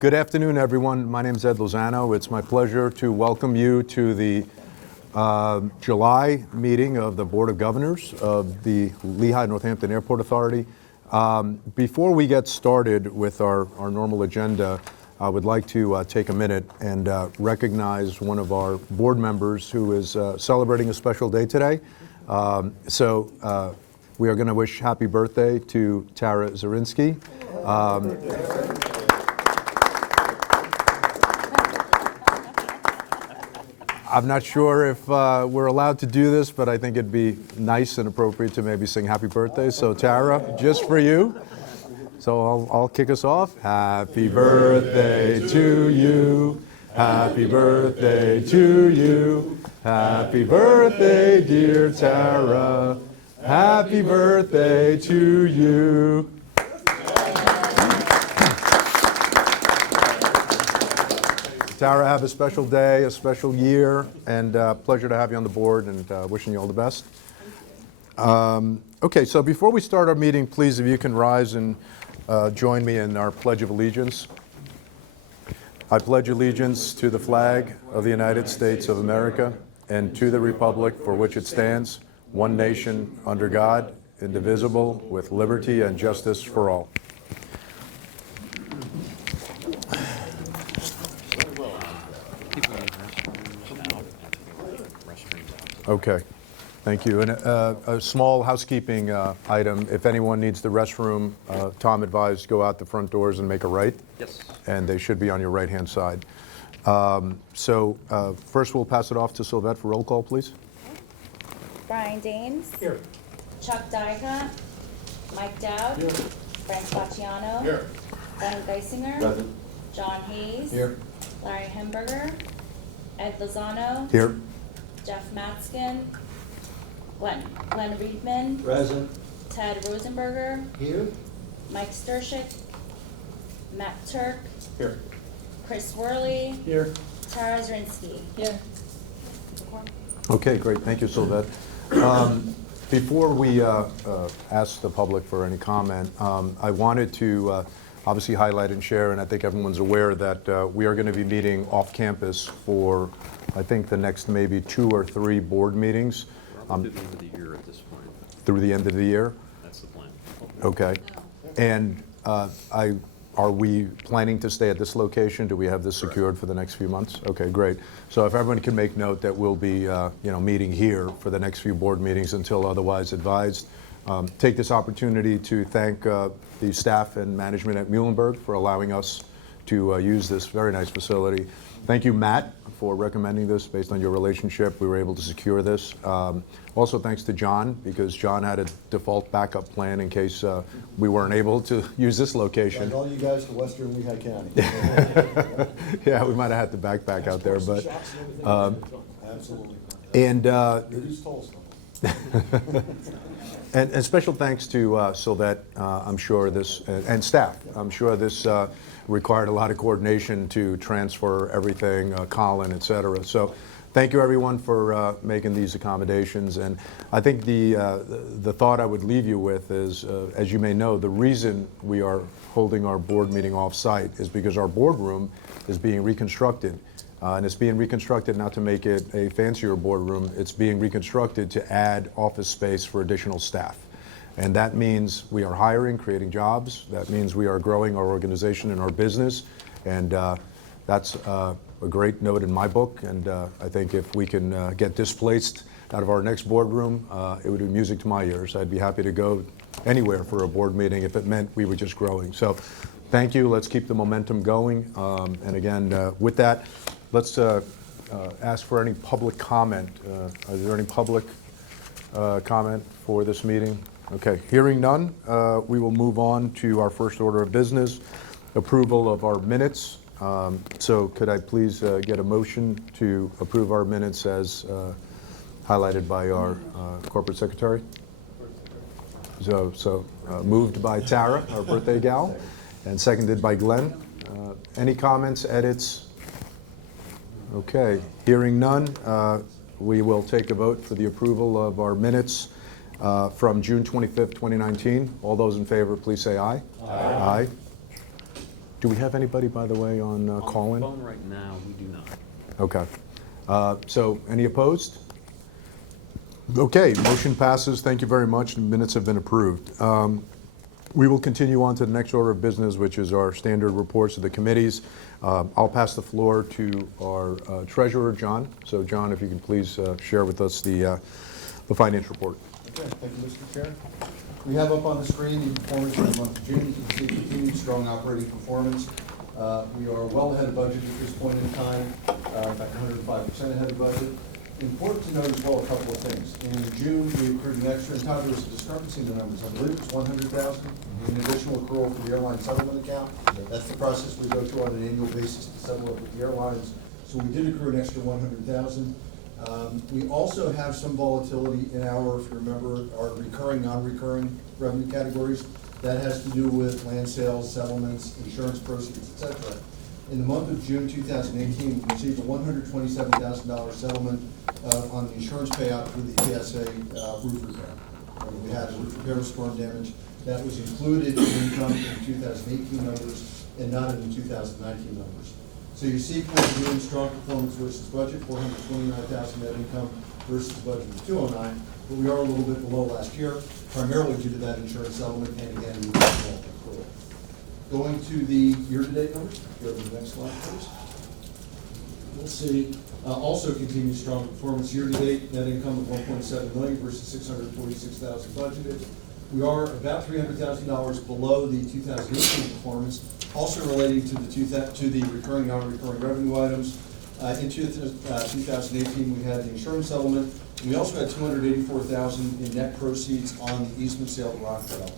Good afternoon, everyone. My name is Ed Lozano. It's my pleasure to welcome you to the July meeting of the Board of Governors of the Lehigh Northampton Airport Authority. Before we get started with our normal agenda, I would like to take a minute and recognize one of our board members who is celebrating a special day today. We are going to wish happy birthday to Tara Zarinsky. I'm not sure if we're allowed to do this, but I think it'd be nice and appropriate to maybe sing happy birthday. So Tara, just for you. So I'll kick us off. Happy birthday to you. Happy birthday to you. Happy birthday, dear Tara. Happy birthday to you. Tara, have a special day, a special year, and pleasure to have you on the board, and wishing you all the best. Okay, so before we start our meeting, please, if you can rise and join me in our Pledge of Allegiance. I pledge allegiance to the flag of the United States of America and to the republic for which it stands, one nation, under God, indivisible, with liberty and justice for all. Okay, thank you. And a small housekeeping item. If anyone needs the restroom, Tom advised go out the front doors and make a right. Yes. And they should be on your right-hand side. First we'll pass it off to Sylvette for roll call, please. Brian Daines. Here. Chuck Dicott. Mike Dowd. Here. Brent Spacciano. Here. Glenn Geisinger. Present. John Hayes. Here. Larry Hemberger. Ed Lozano. Here. Jeff Matskin. Glenn Riedman. Present. Ted Rosenberger. Here. Mike Stershik. Matt Turk. Here. Chris Worley. Here. Tara Zarinsky. Here. Okay, great. Thank you, Sylvette. Before we ask the public for any comment, I wanted to obviously highlight and share, and I think everyone's aware that we are going to be meeting off campus for, I think, the next maybe 2 or 3 board meetings. Through the end of the year at this point. Through the end of the year? That's the plan. Okay. And are we planning to stay at this location? Do we have this secured for the next few months? Okay, great. So if everyone can make note that we'll be meeting here for the next few board meetings until otherwise advised. Take this opportunity to thank the staff and management at Muhlenberg for allowing us to use this very nice facility. Thank you, Matt, for recommending this. Based on your relationship, we were able to secure this. Also, thanks to John, because John had a default backup plan in case we weren't able to use this location. Like all you guys to Western Lehigh County. Yeah, we might have had to backpack out there, but Absolutely. and Reduce tolls. and special thanks to Sylvette. I'm sure this and staff. I'm sure this required a lot of coordination to transfer everything, Colin, et cetera. So thank you, everyone, for making these accommodations. And I think the thought I would leave you with is, as you may know, the reason we are holding our board meeting off-site is because our boardroom is being reconstructed. And it's being reconstructed not to make it a fancier boardroom. It's being reconstructed to add office space for additional staff. And that means we are hiring, creating jobs. That means we are growing our organization and our business. And that's a great note in my book. And I think if we can get displaced out of our next boardroom, it would be music to my ears. I'd be happy to go anywhere for a board meeting if it meant we were just growing. So thank you. Let's keep the momentum going. And again, with that, let's ask for any public comment. Is there any public comment for this meeting? Okay, hearing none, we will move on to our first order of business, approval of our minutes. So could I please get a motion to approve our minutes as highlighted by our corporate secretary? So moved by Tara, our birthday gal, and seconded by Glenn. Any comments, edits? Okay, hearing none, we will take a vote for the approval of our minutes from June 25th, 2019. All those in favor, please say aye. Aye. Aye. Do we have anybody, by the way, on call-in? On the phone right now, we do not. Okay. So, any opposed? Okay, motion passes. Thank you very much. The minutes have been approved. We will continue on to the next order of business, which is our standard reports of the committees. I'll pass the floor to our treasurer, John. So, John, if you can please share with us the finance report. Okay, thank you, Mr. Chair. We have up on the screen the performance for the month of June. You can see continued strong operating performance. We are well ahead of budget at this point in time, in fact 105% ahead of budget. Important to note as well a couple of things. In June, we accrued an extra, and Todd, there was a discrepancy in the numbers. I believe it was 100,000 in additional accrual for the airline settlement account. That's the process we go through on an annual basis to settle up with the airlines. So we did accrue an extra 100,000. We also have some volatility in our, if you remember, our recurring, non-recurring revenue categories. That has to do with land sales, settlements, insurance proceeds, et cetera. In the month of June 2018, we received a $127,000 settlement on the insurance payout for the TSA roof repair. We had a roof repair and storm damage. That was included in income in the 2018 numbers and not in the 2019 numbers. So you see for June, strong performance versus budget, 429,000 net income versus budget of 209, but we are a little bit below last year, primarily due to that insurance settlement and again, the additional accrual. Going to the year-to-date numbers, go to the next slide, please. We'll see also continued strong performance year-to-date, net income of 1.7 million versus 646,000 budgeted. We are about $300,000 below the 2018 performance, also relating to the recurring, non-recurring revenue items. In 2018, we had the insurance settlement. We also had $284,000 in net proceeds on the easement sale to Rockwell.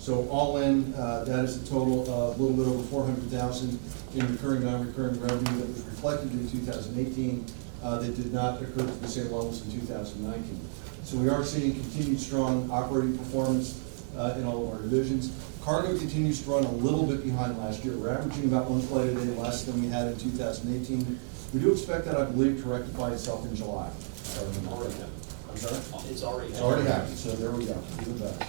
So all in, that is a total of a little bit over $400,000 in recurring, non-recurring revenue that was reflected in 2018 that did not occur to the same levels in 2019. So we are seeing continued strong operating performance in all of our divisions. Cargo continues to run a little bit behind last year. We're averaging about one flight a day less than we had in 2018. We do expect that, I believe, to rectify itself in July. I'm sorry? It's already It's already happened, so there we go, even better.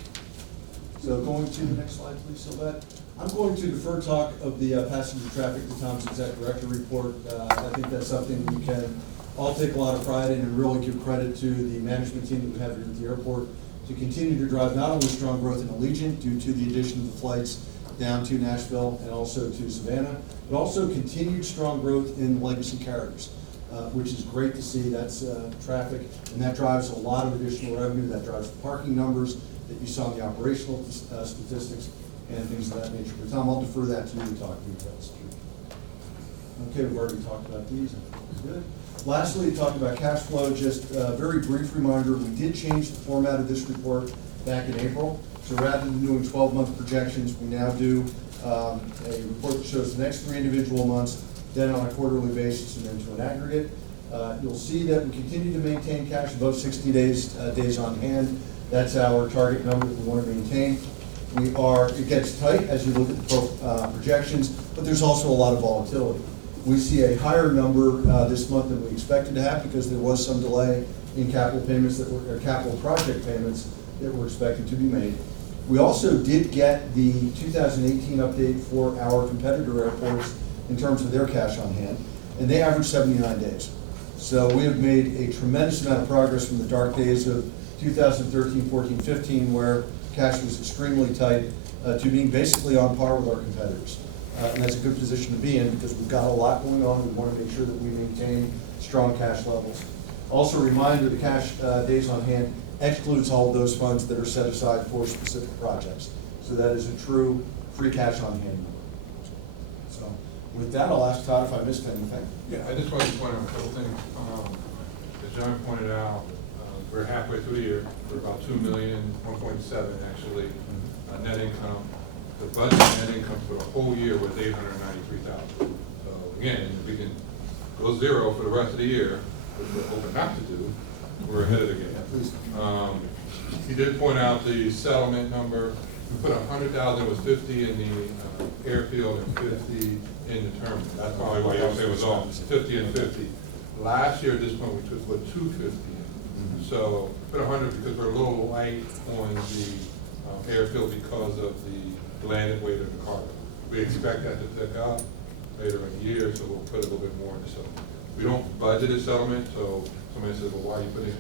So going to the next slide, please, Sylvette. I'm going to defer talk of the passenger traffic to Tom's exec director report. I think that's something we can all take a lot of pride in and really give credit to the management team that we have here at the airport to continue to drive not only strong growth in Allegiant due to the addition of the flights down to Nashville and also to Savannah, but also continued strong growth in legacy carriers, which is great to see. That's traffic, and that drives a lot of additional revenue. That drives the parking numbers that you saw in the operational statistics and things of that nature. But Tom, I'll defer that to you to talk details. Okay, we've already talked about these. I think it's good. Lastly, talk about cash flow. Just a very brief reminder, we did change the format of this report back in April. So rather than doing 12-month projections, we now do a report that shows the next 3 individual months, then on a quarterly basis, and then to an aggregate. You'll see that we continue to maintain cash above 60 days on hand. That's our target number that we want to maintain. It gets tight as you look at the projections, but there's also a lot of volatility. We see a higher number this month than we expected to have because there was some delay in capital payments or capital project payments that were expected to be made. We also did get the 2018 update for our competitor airports in terms of their cash on hand, and they average 79 days. So we have made a tremendous amount of progress from the dark days of 2013, 14, 15, where cash was extremely tight, to being basically on par with our competitors. And that's a good position to be in because we've got a lot going on. We want to make sure that we maintain strong cash levels. Also a reminder, the cash days on hand excludes all of those funds that are set aside for specific projects. So that is a true free cash on hand number. So with that, I'll ask Todd if I missed anything. Yeah, I just wanted to point out a couple things. As John pointed out, we're halfway through the year. We're about 2 million, 1.7 actually, net income. The budget net income for the whole year was 893,000. So again, if we can go zero for the rest of the year, which we're hoping not to do, we're ahead of the game. He did point out the settlement number. We put 100,000 was 50 in the airfield and 50 in the terminal. That's probably why y'all say it was off. 50 and 50. Last year at this point we put 250 in. So put 100 because we're a little light on the airfield because of the landed weight of the cargo. We expect that to pick up later in the year, so we'll put a little bit more into settlement. We don't budget a settlement, so somebody says, well, why are you putting,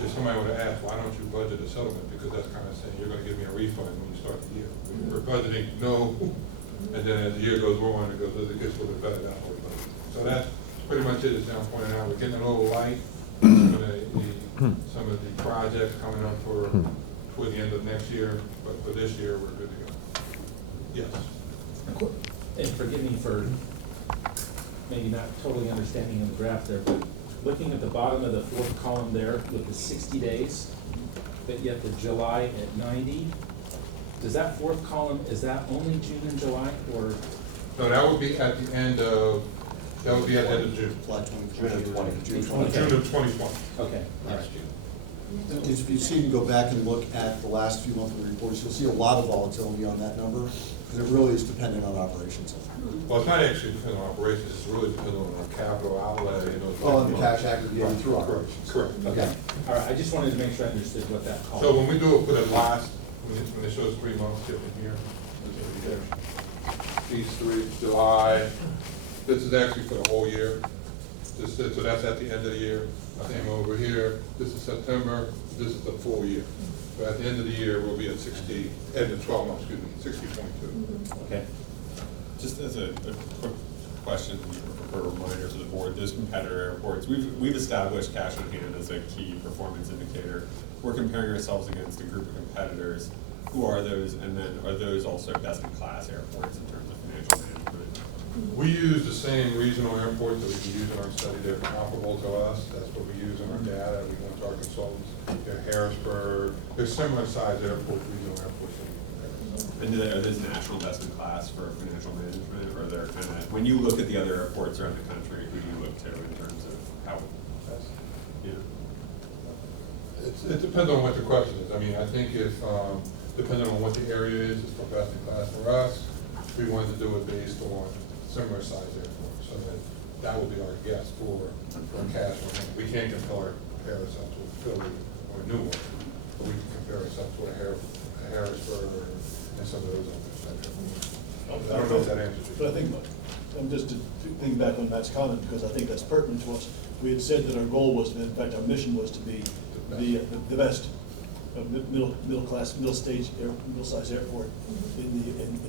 if somebody would have asked, why don't you budget a settlement? Because that's kind of saying, you're gonna give me a refund when you start the year. We're budgeting, no, and then as the year goes on, it gets a little bit better, that's what we budget. So that's pretty much it, as John pointed out, we're getting a little light. Some of the projects coming up toward the end of next year, but for this year, we're good to go. Yes. And forgive me for maybe not totally understanding in the graph there, but looking at the bottom of the fourth column there with the 60 days, but yet the July at 90, does that fourth column, is that only June and July, or? No, that would be at the end of, that would be at the end of June. July 20. June of 2020. Okay, all right. If you see, go back and look at the last few monthly reports, you'll see a lot of volatility on that number, because it really is dependent on operations. Well, it's not actually dependent on operations, it's really dependent on our capital outlay and those. Oh, and the cash aggregated Right, through correct, operations. correct. Okay, all right, I just wanted to make sure I understood what that column. So when we do it for the last, when it shows 3 months, get in here, these three, July, this is actually for the whole year. So that's at the end of the year. Same over here, this is September, this is the full year. So at the end of the year, we'll be at 60, end of 12 months, excuse me, 60.2. Okay. Just as a quick question or reminder to the board, those competitor airports, we've established cash on hand as a key performance indicator. We're comparing ourselves against a group of competitors. Who are those, and then are those also best-in-class airports in terms of financial management? We use the same regional airports that we can use in our study. They're comparable to us. That's what we use in our data. We went to our consultants. They're Harrisburg. They're similar sized airports, regional airports. That we compare. And are those national best-in-class for financial management, or they're kind of, when you look at the other airports around the country, who do you look to in terms of how, you know? It depends on what the question is. I mean, I think if, depending on what the area is, it's for best in class for us. We wanted to do it based on similar size airports, so that will be our guess for cash on hand. We can't compare ourselves to a Philly or a Newark, but we can compare ourselves to a Harrisburg and some of those others. I don't know if that answers your But I think, I'm just to piggyback on Matt's comment, because I think that's pertinent to us. We had said that our goal was, in fact, our mission was to be the best middle-sized airport in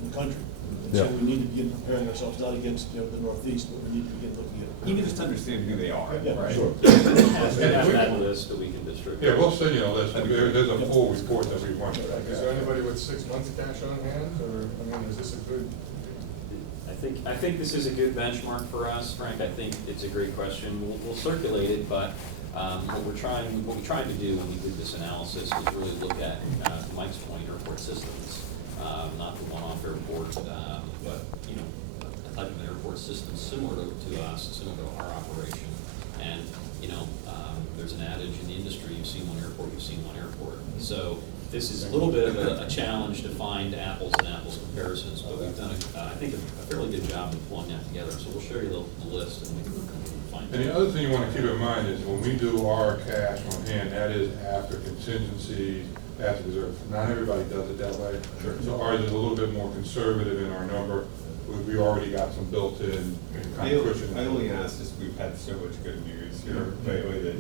the country. And so Yeah. we need to begin preparing ourselves, not against, the Northeast, but we need to begin looking at. Even just to understand who they are, Yeah, right? sure. Have that list that we can distribute. Yeah, we'll send you a list. There's a full report that we want. Is there anybody with 6 months of cash on hand, or, I mean, is this a good? I think this is a good benchmark for us, Frank. I think it's a great question. We'll circulate it, but what we tried to do when we did this analysis was really look at, to Mike's point, airport systems, not the one-off airport, but, a type of airport system similar to us, similar to our operation. And, there's an adage in the industry, you've seen one airport, you've seen one airport. So this is a little bit of a challenge to find apples and apples comparisons, but we've done, I think, a fairly good job of pulling that together. So we'll show you the list and we can find it. And the other thing you want to keep in mind is when we do our cash on hand, that is after contingencies, after reserves. Not everybody does it that way. So ours is a little bit more conservative in our number. We already got some built-in kind of cushion. I only asked just we've had so much good news here lately that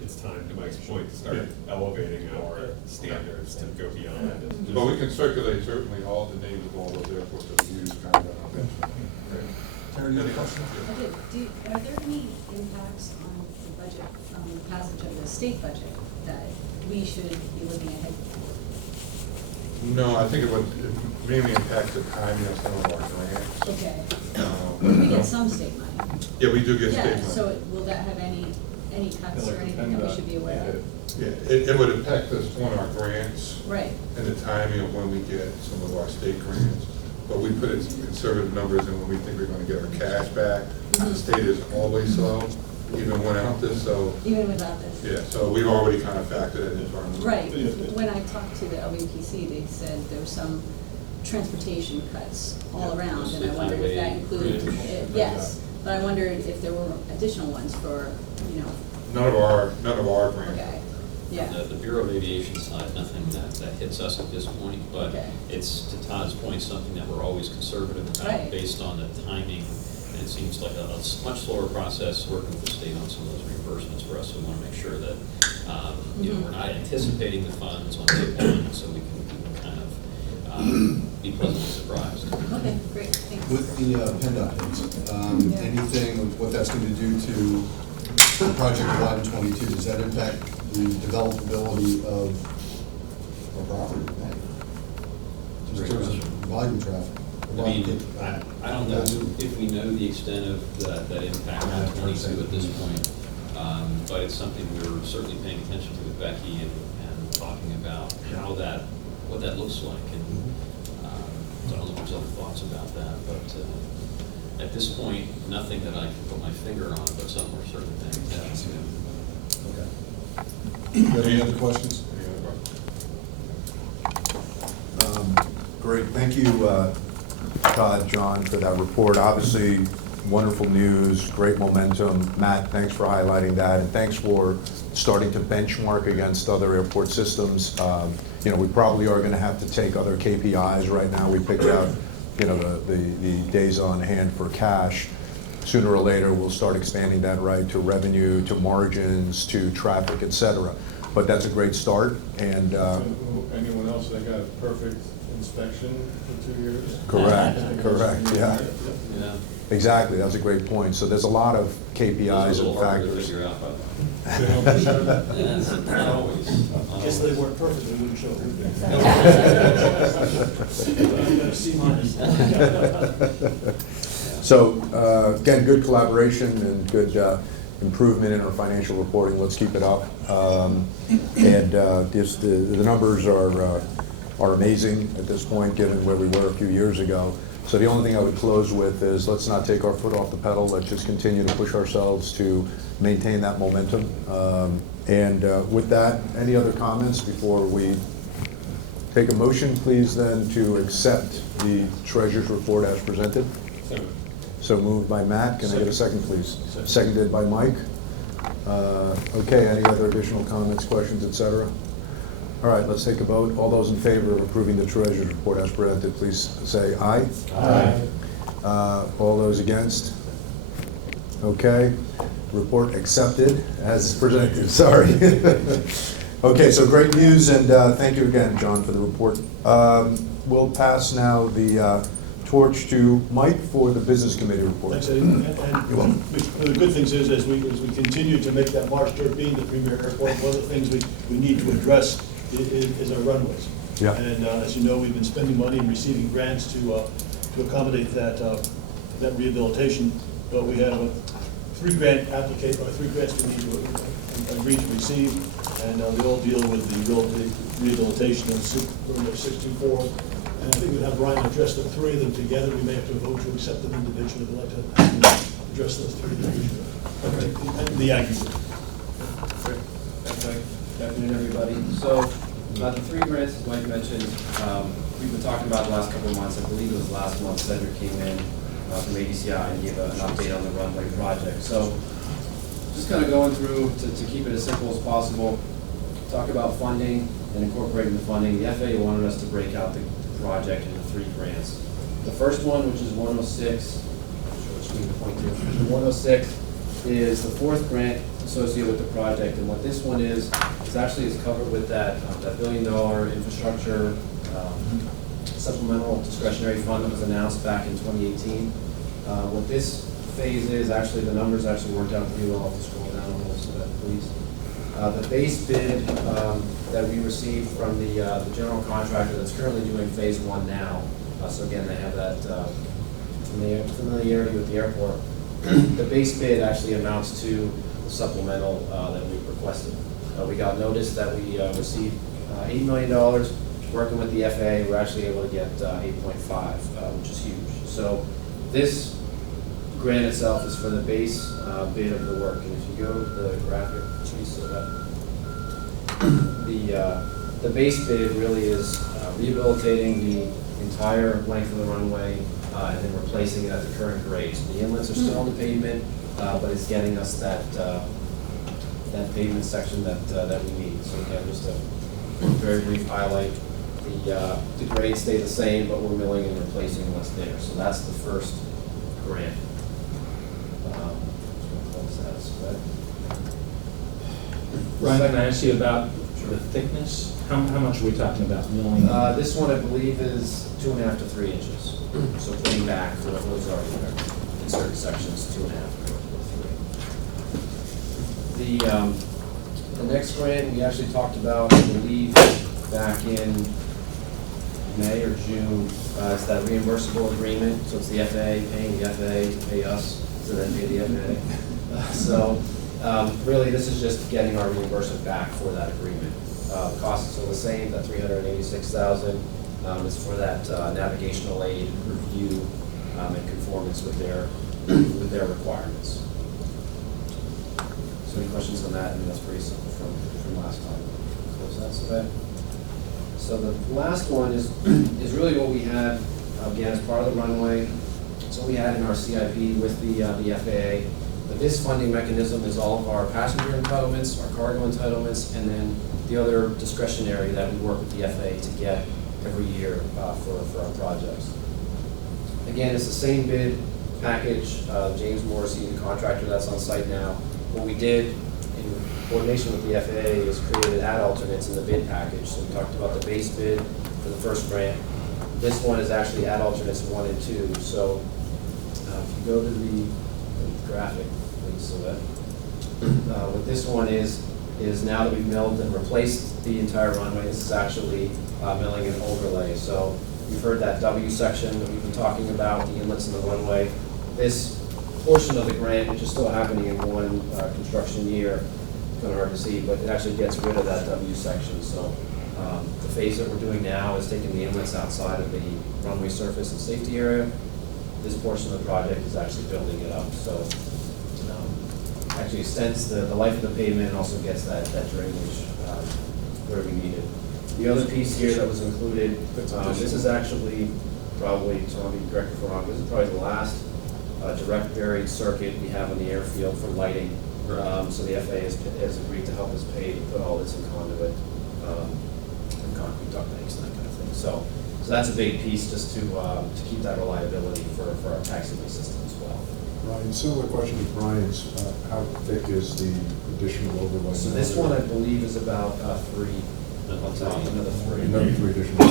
it's time, to Mike's point, to start elevating our standards to go beyond that. But we can circulate certainly all the names of all those airports that we use kind of on our benchmark. Terry, you have a question? Are there any impacts on the budget from the passage of the state budget that we should be looking ahead? No, I think it mainly impacts the timing of some of our grants. Okay. No. We get some state money. Yeah, we do get state Yeah, money. so will that have any cuts or anything that we should be aware of? Yeah, it would impact us on our grants Right. and the timing of when we get some of our state grants. But we put in some conservative numbers in when we think we're gonna get our cash back. The state is always slow, even without this, so, Even without this? yeah, so we've already kind of factored it into our. Right. When I talked to the LVPC, they said there were some transportation cuts all Yeah, around, and I mostly wondered if that highway, included, bridge. yes, but I wondered if there were additional ones for, None of our grants. okay. Yeah. On the Bureau of Aviation side, nothing that hits us at this point, but Okay. it's, to Todd's point, something that we're always conservative about Right. based on the timing. And it seems like a much slower process working with the state on some of those reimbursements for us. We want to make sure that, you know, we're not anticipating the funds on day one, so we can kind of be pleasantly surprised. Okay, great, thanks. With the PennDOT bids, Yeah. anything of what that's going to do to Project 1122, does that impact the developability of our property? Just in terms of volume traffic? I mean, I don't know if we know the extent of that impact on 22 at this point, but it's something we're certainly paying attention to with Becky and talking about what that looks like. And I don't know if there's other thoughts about that, but at this point, nothing that I can put my finger on, but some are certain things. Okay. Do you have any other questions? Any other questions? Great, thank you, Todd, John, for that report. Obviously, wonderful news, great momentum. Matt, thanks for highlighting that, and thanks for starting to benchmark against other airport systems. You know, we probably are gonna have to take other KPIs right now. We picked out, you know, the days on hand for cash. Sooner or later, we'll start expanding that, right, to revenue, to margins, to traffic, et cetera. But that's a great start, and Anyone else that got a perfect inspection for 2 years? correct, yeah. Yeah. Exactly, that's a great point. So there's a lot of KPIs and factors. Figure out, but They don't push it back? yeah, it's not always. Guess they weren't perfect, they wouldn't show up. C minus. So, again, good collaboration and good improvement in our financial reporting. Let's keep it up. And just the numbers are amazing at this point, given where we were a few years ago. So the only thing I would close with is let's not take our foot off the pedal. Let's just continue to push ourselves to maintain that momentum. And with that, any other comments before we take a motion, please, then, to accept the treasurer's report as presented? So moved by Matt. Can I get a second, please? Seconded by Mike. Okay, any other additional comments, questions, et cetera? All right, let's take a vote. All those in favor of approving the treasurer's report as presented, please say aye. Aye. All those against? Okay, report accepted as presented, sorry. Okay, so great news, and thank you again, John, for the report. We'll pass now the torch to Mike for the business committee report. Thanks, Eddie. And one of the good things is, as we continue to make that Marsh Turk being the premier airport, one of the things we need to address is our runways. Yeah. And as you know, we've been spending money and receiving grants to accommodate that rehabilitation, but we have three grants we need to agree to receive, and they all deal with the rehabilitation of Super 624. And I think we'd have Brian address the three of them together. We may have to vote to accept them individually, but I'd like to address those three individually. The aggregate. Good afternoon, everybody. So, the three grants, as Mike mentioned, we've been talking about the last couple of months. I believe it was last month, Cedric came in from ADCI and gave an update on the runway project. So, just kind of going through to keep it as simple as possible, talk about funding and incorporating the funding. The FAA wanted us to break out the project into three grants. The first one, which is 106, which we can point to, the 106 is the fourth grant associated with the project, and what this one is actually covered with that $1 billion infrastructure supplemental discretionary fund that was announced back in 2018. What this phase is, actually the numbers actually worked out pretty well. I'll have to scroll down a little so that please. The base bid that we received from the general contractor that's currently doing phase one now. So again, they have that familiarity with the airport. The base bid actually amounts to the supplemental that we requested. We got notice that we received $8 million. Working with the FAA, we're actually able to get 8.5, which is huge. So this grant itself is for the base bid of the work. And if you go to the graphic, please, so that the base bid really is rehabilitating the entire length of the runway and then replacing it at the current grade. So the inlets are still on the pavement, but it's getting us that that pavement section that we need. So again, just a very brief highlight. The grades stay the same, but we're milling and replacing what's there. So that's the first grant. Close that, so that. Ryan, can I ask you about the thickness? How much are we talking about milling? This one, I believe, is 2.5 to 3 inches. So putting back what was already there. In certain sections, 2.5 to 3. The next grant we actually talked about, I believe, back in May or June. It's that reimbursable agreement. So it's the FAA paying the FAA to pay us, so then pay the FAA. Really, this is just getting our reimbursement back for that agreement. The cost is still the same, that $386,000. Is for that navigational aid review and conformance with their requirements. So any questions on that? I mean, that's pretty simple from last time. Close that, so the last one is really what we had, again, as part of the runway. It's what we had in our CIP with the FAA. But this funding mechanism is all of our passenger entitlements, our cargo entitlements, and then the other discretionary that we work with the FAA to get every year for our projects. Again, it's the same bid package. James Morrissey, the contractor that's on site now. What we did in coordination with the FAA is created ad alternates in the bid package. So we talked about the base bid for the first grant. This one is actually ad alternates 1 and 2. So if you go to the graphic, please, so that what this one is now that we've milled and replaced the entire runway, this is actually milling and overlay. So you've heard that W section that we've been talking about, the inlets in the runway. This portion of the grant, which is still happening in one construction year, it's kind of hard to see, but it actually gets rid of that W section. So the phase that we're doing now is taking the inlets outside of the runway surface and safety area. This portion of the project is actually building it up. So actually extends the life of the pavement and also gets that drainage where we need it. The other piece here that was included, this is actually probably, so let me correct me if I'm wrong, this is probably the last direct buried circuit we have on the airfield for lighting. So the FAA has agreed to help us pay to put all this in conduit and concrete duct banks and that kind of thing. So that's a big piece just to keep that reliability for our taxiway system as well. Ryan, similar question to Brian's. How thick is the additional overlay? So this one, I believe, is about 3. Another 3. Another 3 additional.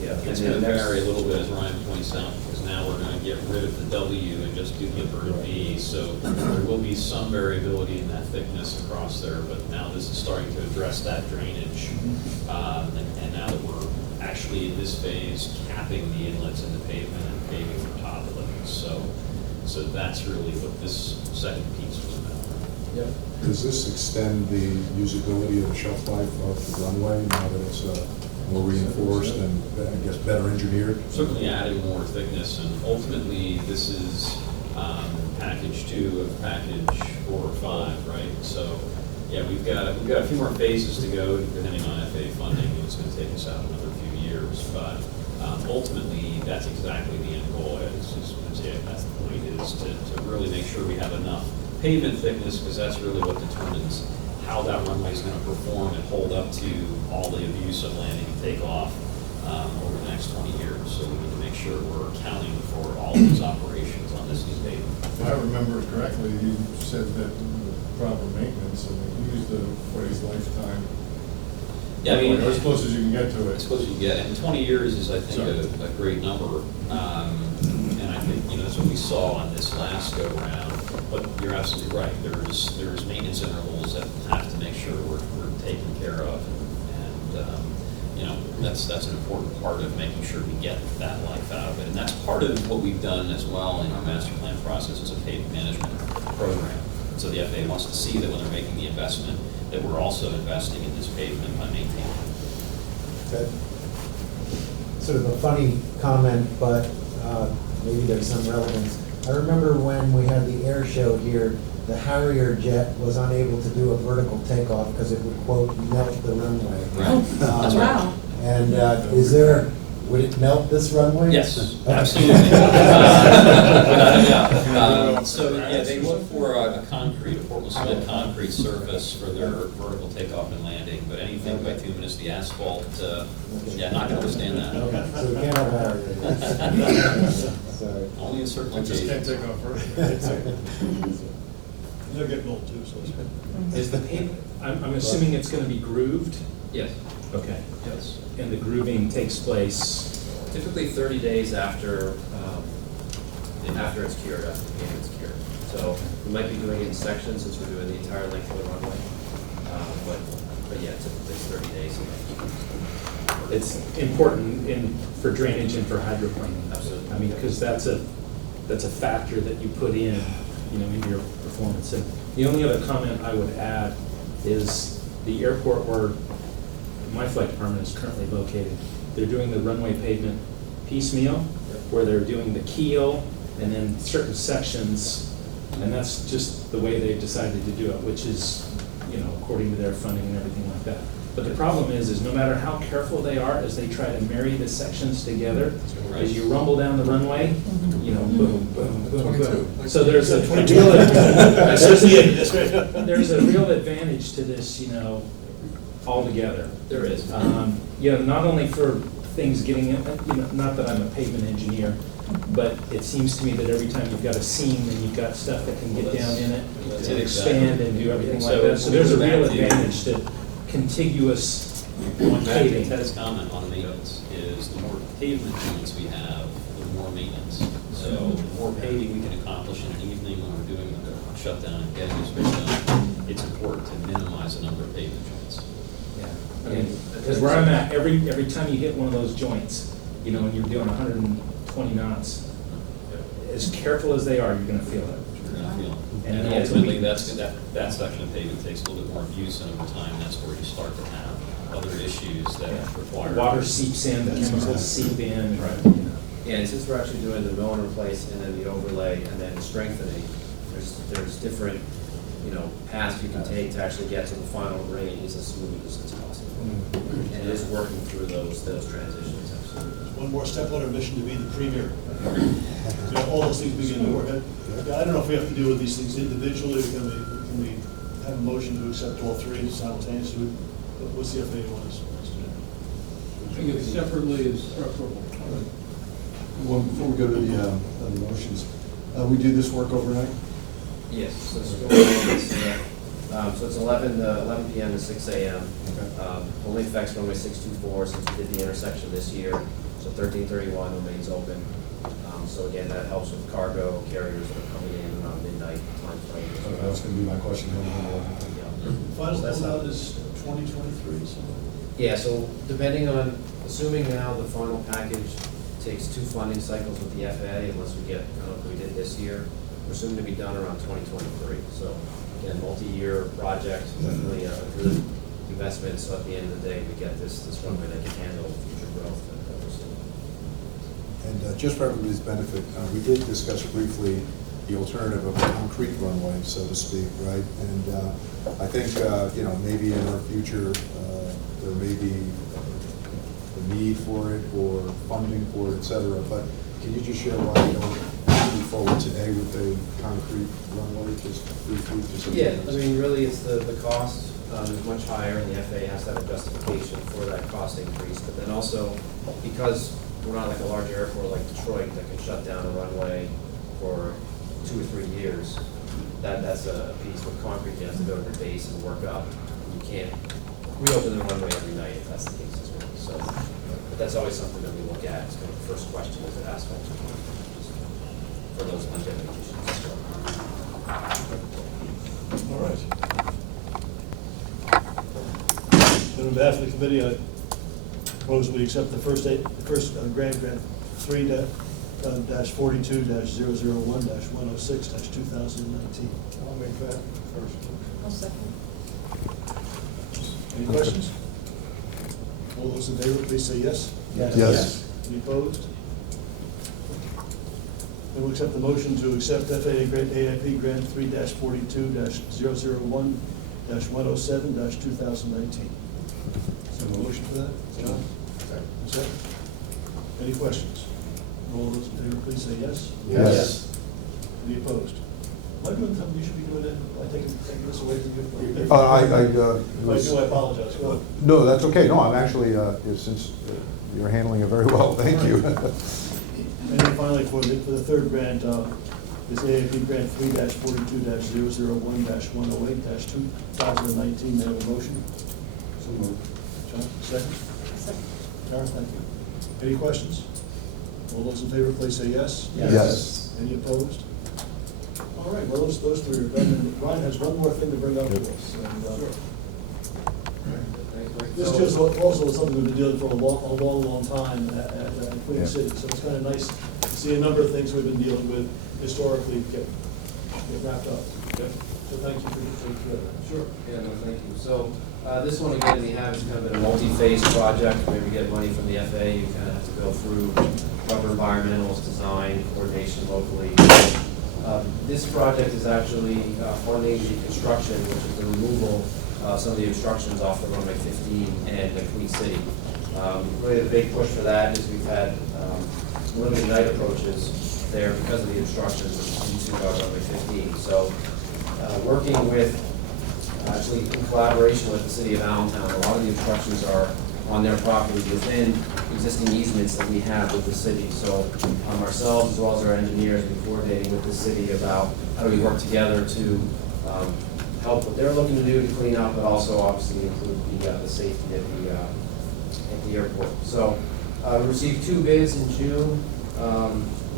Yeah. It's going to vary a little bit, as Ryan points out, because now we're going to get rid of the W and just do the inverted V. So there will be some variability in that thickness across there, but now this is starting to address that drainage. And now that we're actually in this phase capping the inlets in the pavement and paving the top of them. So that's really what this second piece was about. Yep. Does this extend the usability of the shelf life of the runway now that it's more reinforced and, I guess, better engineered? Certainly adding more thickness, and ultimately this is package 2 of package 4 or 5, right? So yeah, we've got a few more phases to go depending on FAA funding, and it's going to take us out another few years. But ultimately, that's exactly the end goal. That's the point, is to really make sure we have enough pavement thickness, because that's really what determines how that runway is going to perform and hold up to all the abuse of landing and takeoff over the next 20 years. So we need to make sure we're accounting for all of these operations on this new pavement. If I remember correctly, you said that with proper maintenance, and you used the phrase lifetime. Yeah, I mean, Or as close as you can get to it. as close as you can get, and 20 years is, I think, a great number. And I think, that's what we saw on this last go round. But you're absolutely right. There's maintenance intervals that have to make sure we're taken care of, and that's an important part of making sure we get that life out of it. And that's part of what we've done as well in our master plan process as a pavement management program. So the FAA wants to see that when they're making the investment, that we're also investing in this pavement by maintaining it. Okay. Sort of a funny comment, but maybe there's some relevance. I remember when we had the air show here, the Harrier jet was unable to do a vertical takeoff because it would, quote, melt the runway. Right. That's right. Wow. And would it melt this runway? Yes, Okay. absolutely. So yeah, they look for a a concrete, a Portland cement concrete surface for their vertical takeoff and landing, but anything bituminous, the asphalt, yeah, not gonna withstand that. So we can't have Harrier. Sorry. Only in certain I just can't occasions. take off first. They're getting old too, so it's. Is the pavement, I'm assuming it's gonna be grooved? Yes, Okay. yes. And the grooving takes place, Typically 30 days after, after it's cured, after the pavement's cured. So we might be doing it in sections since we're doing the entire length of the runway. But yeah, typically it's 30 days. it's important for drainage and for hydroplaning. Absolutely. I mean, because that's a factor that you put in, in your performance. And the only other comment I would add is the airport where my flight department is currently located, they're doing the runway pavement piecemeal, where they're doing the keel and then certain sections, and that's just the way they've decided to do it, which is, according to their funding and everything like that. But the problem is no matter how careful they are as they try to marry the sections together, as you rumble down the runway, boom, boom, boom, boom. So there's a real advantage to this, altogether. There is. Not only for things getting in, not that I'm a pavement engineer, but it seems to me that every time you've got a seam and you've got stuff that can get down in it and expand and do everything like that. So there's a real advantage to contiguous Going back to paving. Ted's comment on maintenance, is the more pavement units we have, the more maintenance. So the more paving we can accomplish in an evening when we're doing a shutdown and getting this done, it's important to minimize the number of pavement joints. Because where I'm at, every time you hit one of those joints, and you're doing 120 knots, as careful as they are, you're gonna feel it. You're gonna feel. And And then ultimately, ultimately- that section of pavement takes a little bit more abuse, and over time, that's where you start to have other issues that require. Water seeps in, the chemicals seep in. Yeah, and since we're actually doing the mill and replace and then the overlay and then strengthening, there's different, paths you can take to actually get to the final grade as smooth as it's possible. And it is working through those transitions, absolutely. One more step on our mission to be the premier. All those things begin to work. I don't know if we have to deal with these things individually, or can we have a motion to accept all three simultaneously? What's the FAA want us to do? I think it separately is preferable. Well, before we go to the motions, we do this work overnight? Yes, so it's 11 PM to 6 AM. Only affects runway 624 since we did the intersection this year, so 1331 remains open. So again, that helps with cargo carriers that are coming in around midnight timeframe. Okay, that's gonna be my question. Final So that's rollout not- is 2023, so. Yeah, so depending on, assuming now the final package takes 2 funding cycles with the FAA, unless we get, what we did this year, we're soon to be done around 2023. So again, multi-year project, definitely a good investment, so at the end of the day, we get this runway that can handle future growth that we're seeing. And just for everybody's benefit, we did discuss briefly the alternative of a concrete runway, so to speak, right? And I think, maybe in our future, there may be the need for it or funding for it, et cetera. But can you just share why you don't move forward today with a concrete runway, just briefly? Yeah, I mean, really, it's the cost is much higher, and the FAA has to have a justification for that cost increase. But then also, because we're not like a large airport like Detroit that can shut down a runway for 2 or 3 years, that's a piece. With concrete, you have to go to the base and work up. You can't reopen the runway every night if that's the case as well. So, but that's always something that we look at. It's kind of the first question, is it asphalt or concrete, just for those longevity issues as well. All right. Then on behalf of the committee, I propose we accept the first grant 3-42-001-106-2019. I'll make that first. I'll second. Any questions? All those in favor, please say yes. Yes. Any opposed? Then we'll accept the motion to accept FAA grant, AIP grant 3-42-001-107-2019. Is there a motion for that? John? Second. Any questions? All those in favor, please say yes. Yes. Any opposed? Am I doing something you should be doing that? taking this away from you? It If I was- do, I apologize. Go ahead. No, that's okay. No, I'm actually, since you're handling it very well, thank you. And then finally, for the third grant, it's AAP grant 3-42-001-108-2019. May I have a motion? So moved. John, second? Karen, thank you. Any questions? All those in favor, please say yes. Yes. Any opposed? All right, well, those three are done, and Ryan has one more thing to bring up to us. And, this just also is something we've been dealing for a long time at Queen Yeah. City, so it's kind of nice to see a number of things we've been dealing with historically get wrapped up. So thank you for taking care of that. Sure. Yeah, no, thank you. So, this one again, we have is kind of a multi-phase project, where we get money from the FAA, you kind of have to go through proper environmentals, design, coordination locally. This project is actually funding the construction, which is the removal of some of the obstructions off the runway 15 and the Queen City. Really the big push for that is we've had limited night approaches there because of the obstructions into runway 15. So working with, actually in collaboration with the city of Allentown, a lot of the obstructions are on their property within existing easements that we have with the city. So ourselves, as well as our engineers, we're coordinating with the city about how do we work together to help what they're looking to do to clean up, but also obviously improve the safety at the airport. So we received 2 bids in June.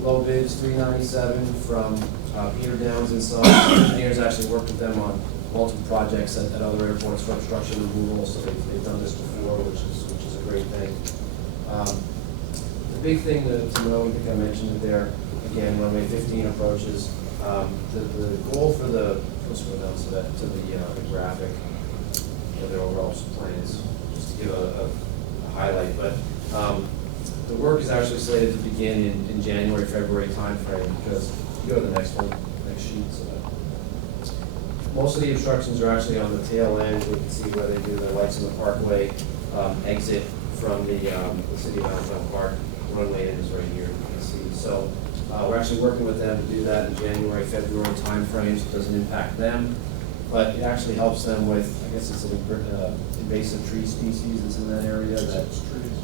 Low bids, $397 from Peter Downs and Sons. Engineers actually worked with them on multiple projects at other airports for obstruction removal, so they've done this before, which is a great thing. The big thing to know, I think I mentioned it there, again, runway 15 approaches. The goal for the, let's go down to the graphic, the overall plan is just to give a highlight, but the work is actually slated to begin in January, February timeframe, because you go to the next one, next sheet. So most of the obstructions are actually on the tail end. We can see where they do the lights in the parkway exit from the city of Allentown Park. Runway is right here, you can see. So we're actually working with them to do that in January, February timeframe, so it doesn't impact them. But it actually helps them with, I guess it's an invasive tree species that's in that area that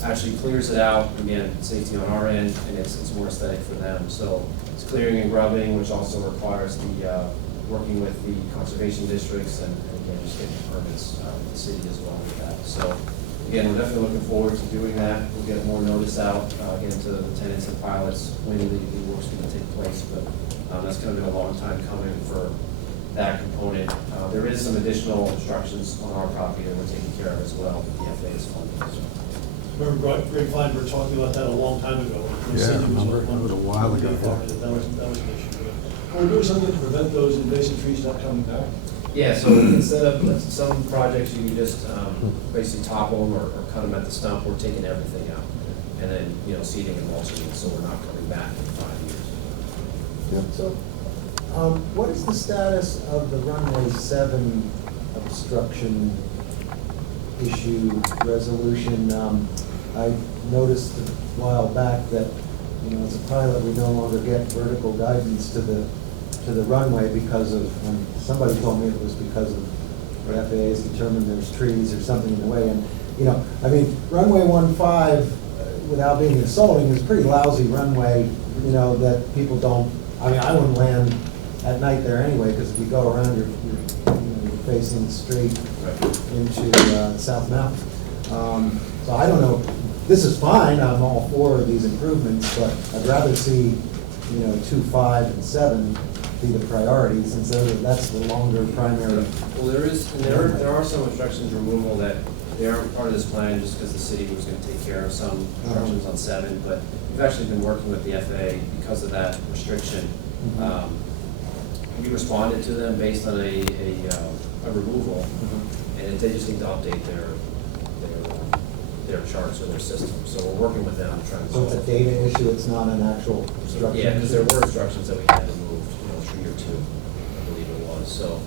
actually clears it out. Again, safety on our end, and it's more aesthetic for them. So it's clearing and grubbing, which also requires the working with the conservation districts and again, just getting permits with the city as well with that. So again, we're definitely looking forward to doing that. We'll get more notice out, again, to the lieutenants and pilots when the work's going to take place. But that's kind of been a long time coming for that component. There is some additional obstructions on our property that we're taking care of as well with the FAA is funding. So. Remember Greg Feinberg talking about that a long time ago. Yeah, I remember. It was a while ago. That was an issue. Well, we're doing something to prevent those invasive trees not coming back. Yeah, so instead of some projects, you can just basically topple them or cut them at the stump. We're taking everything out, and then seeding and mulching it, so we're not coming back in 5 years. So, what is the status of the runway 7 obstruction issue resolution? I noticed a while back that, as a pilot, we no longer get vertical guidance to the runway because of, somebody told me it was because of the FAA's determined there's trees or something in the way. And, runway 15, without being insulting, is a pretty lousy runway, that people don't, I wouldn't land at night there anyway, because if you go around, you're facing straight into South Mountain. So I don't know, this is fine, I'm all for these improvements, but I'd rather see, 2, 5, and 7 be the priority, since that's the longer primary. Well, there are some obstructions removal that they aren't part of this plan just because the city was going to take care of some obstructions on 7, but we've actually been working with the FAA because of that restriction. We responded to them based on a removal, and they just need to update their charts or their system. So we're working with them trying to So it's a data issue, it's not an actual obstruction? Yeah, because there were obstructions that we had removed, a tree or 2, I believe it was. So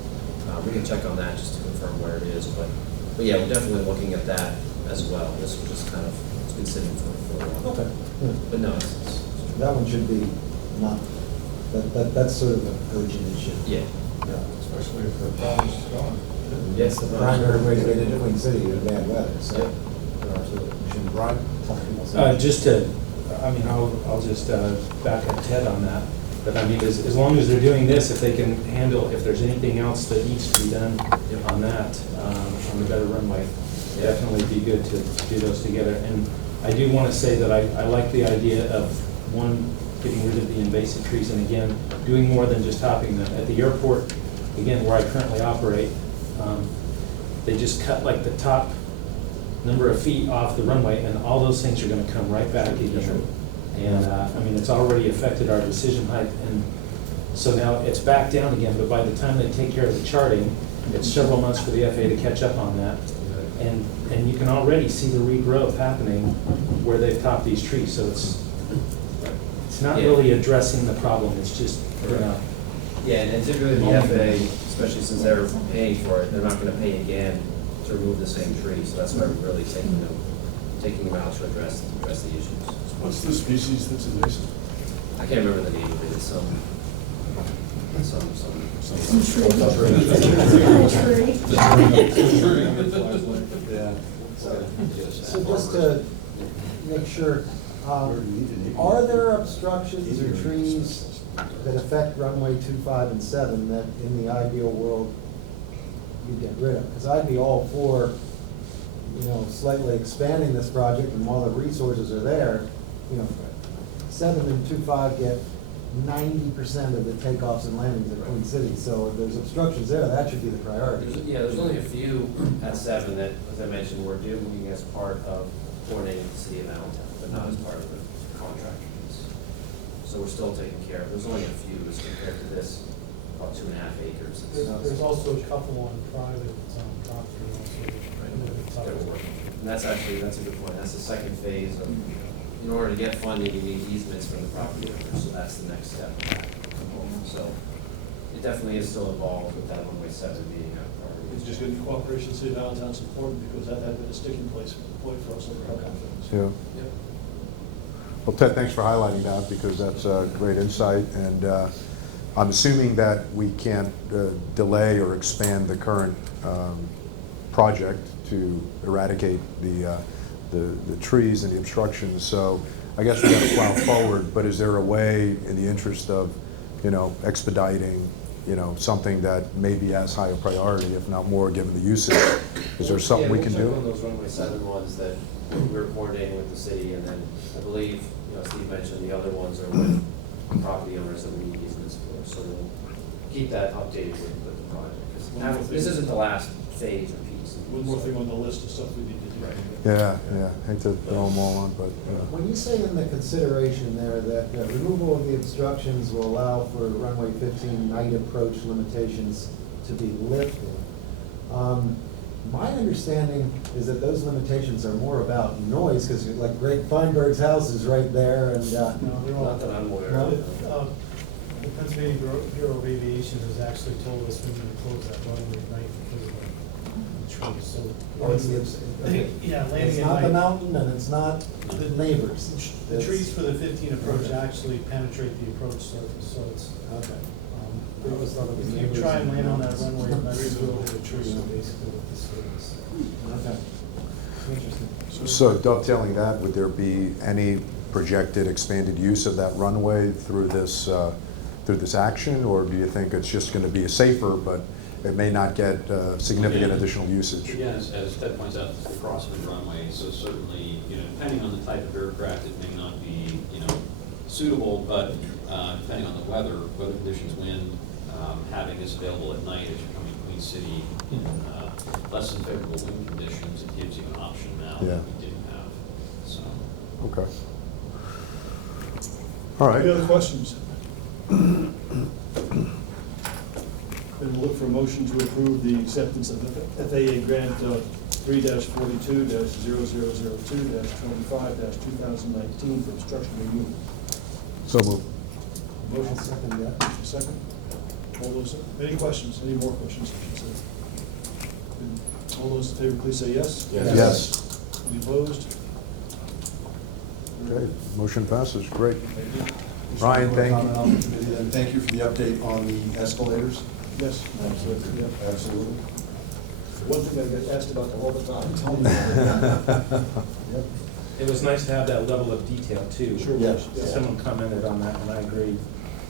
we can check on that just to confirm where it is. But yeah, we're definitely looking at that as well. This was just kind of, it's been sitting for a while. Okay. Yeah. But no, That one should be not, that's sort of an urgent issue. Yeah. Especially if the power's gone. It's the primary way to get into Queen City in bad weather, so. Brian? Just to, I mean, I'll just back up Ted on that. But I mean, as long as they're doing this, if they can handle, if there's anything else that needs to be done on that, on the better runway, definitely be good to do those together. And I do want to say that I like the idea of, one, getting rid of the invasive trees, and again, doing more than just topping them. At the airport, again, where I currently operate, they just cut like the top number of feet off the runway, and all those things are gonna come right back again. And, I mean, it's already affected our decision height, and so now it's back down again, but by the time they take care of the charting, it's several months for the FAA to catch up on that. And you can already see the regrowth happening where they've topped these trees, so it's not really addressing the problem, it's just, you know. Yeah, and typically the FAA, especially since they're paying for it, they're not gonna pay again to remove the same tree, so that's why we're really taking them out to address the issues. What's the species that's invasive? I can't remember the name of it, it's some. Yeah. So just to make sure, are there obstructions or trees that affect runway 25 and 7 that in the ideal world you get rid of? Because I'd be all for, you know, slightly expanding this project, and while the resources are there, you know, 7 and 25 get 90% of the takeoffs and landings at Queen City. So if there's obstructions there, that should be the priority. There's only a few at 7 that, as I mentioned, we're doing as part of coordinating with the city of Allentown, but not as part of the contract piece. So we're still taking care of, there's only a few as compared to this, about 2.5 acres. There's also a couple on private property also. That we're working on. And that's actually, that's a good point, that's the second phase of, in order to get funding, you need easements from the property owner, so that's the next step of that component. So it definitely is still involved with that runway 7 being a priority. It's just going to be cooperation with the city of Allentown's important, because that had been a sticking point for us over a couple of things. Yeah. Well, Ted, thanks for highlighting that, because that's a great insight. And I'm assuming that we can't delay or expand the current project to eradicate the trees and the obstructions. So I guess we got to plow forward, but is there a way, in the interest of, you know, expediting, you know, something that may be as high a priority, if not more, given the usage? Is there something we can do? Yeah, we'll check on those runway 7 ones that we're coordinating with the city, and then I believe, you know, Steve mentioned the other ones are with property owners that we need easements for, so we'll keep that updated with the project. 'Cause this isn't the last phase or piece. One more thing on the list of stuff we need to do. Yeah, hate to throw them all on, but. When you say in the consideration there that removal of the obstructions will allow for runway 15 night approach limitations to be lifted, my understanding is that those limitations are more about noise, because like Greg Feinberg's house is right there, and. Not that I'm aware of. The Pennsylvania Bureau of Aviation has actually told us we need to close that runway at night because of the trees, so. Yeah, landing It's at not the night. mountain, and it's not the neighbors. The trees for the 15 approach actually penetrate the approach surface, so it's, Okay. if you try and land on that runway, at night, you will hit a tree, basically what this is. Okay. Interesting. So dovetailing that, would there be any projected expanded use of that runway through this action, or do you think it's just going to be a safer, but it may not get significant additional usage? Again, as Ted points out, it's the crosswind runway, so certainly, you know, depending on the type of aircraft, it may not be, you know, suitable, but depending on the weather conditions, wind, having this available at night as you're coming to Queen City in less than favorable wind conditions, it gives you an option now that we didn't have, so. Okay. All right. Any other questions? Then we'll look for a motion to approve the acceptance of FAA grant 3-42-0002-25-2019 for obstruction removal. So moved. Motion. I'll second that. Second. All those, any questions, any more questions, I should say? All those in favor, please say yes. Yes. Any opposed? Okay, motion passes, great. Ryan, thank you. And thank you for the update on the escalators. Yes, absolutely, yeah. Absolutely. One thing I get asked about all the time, tell me. Yep. It was nice to have that level of detail too. Sure Yeah. was, yeah. Someone commented on that, and I agree.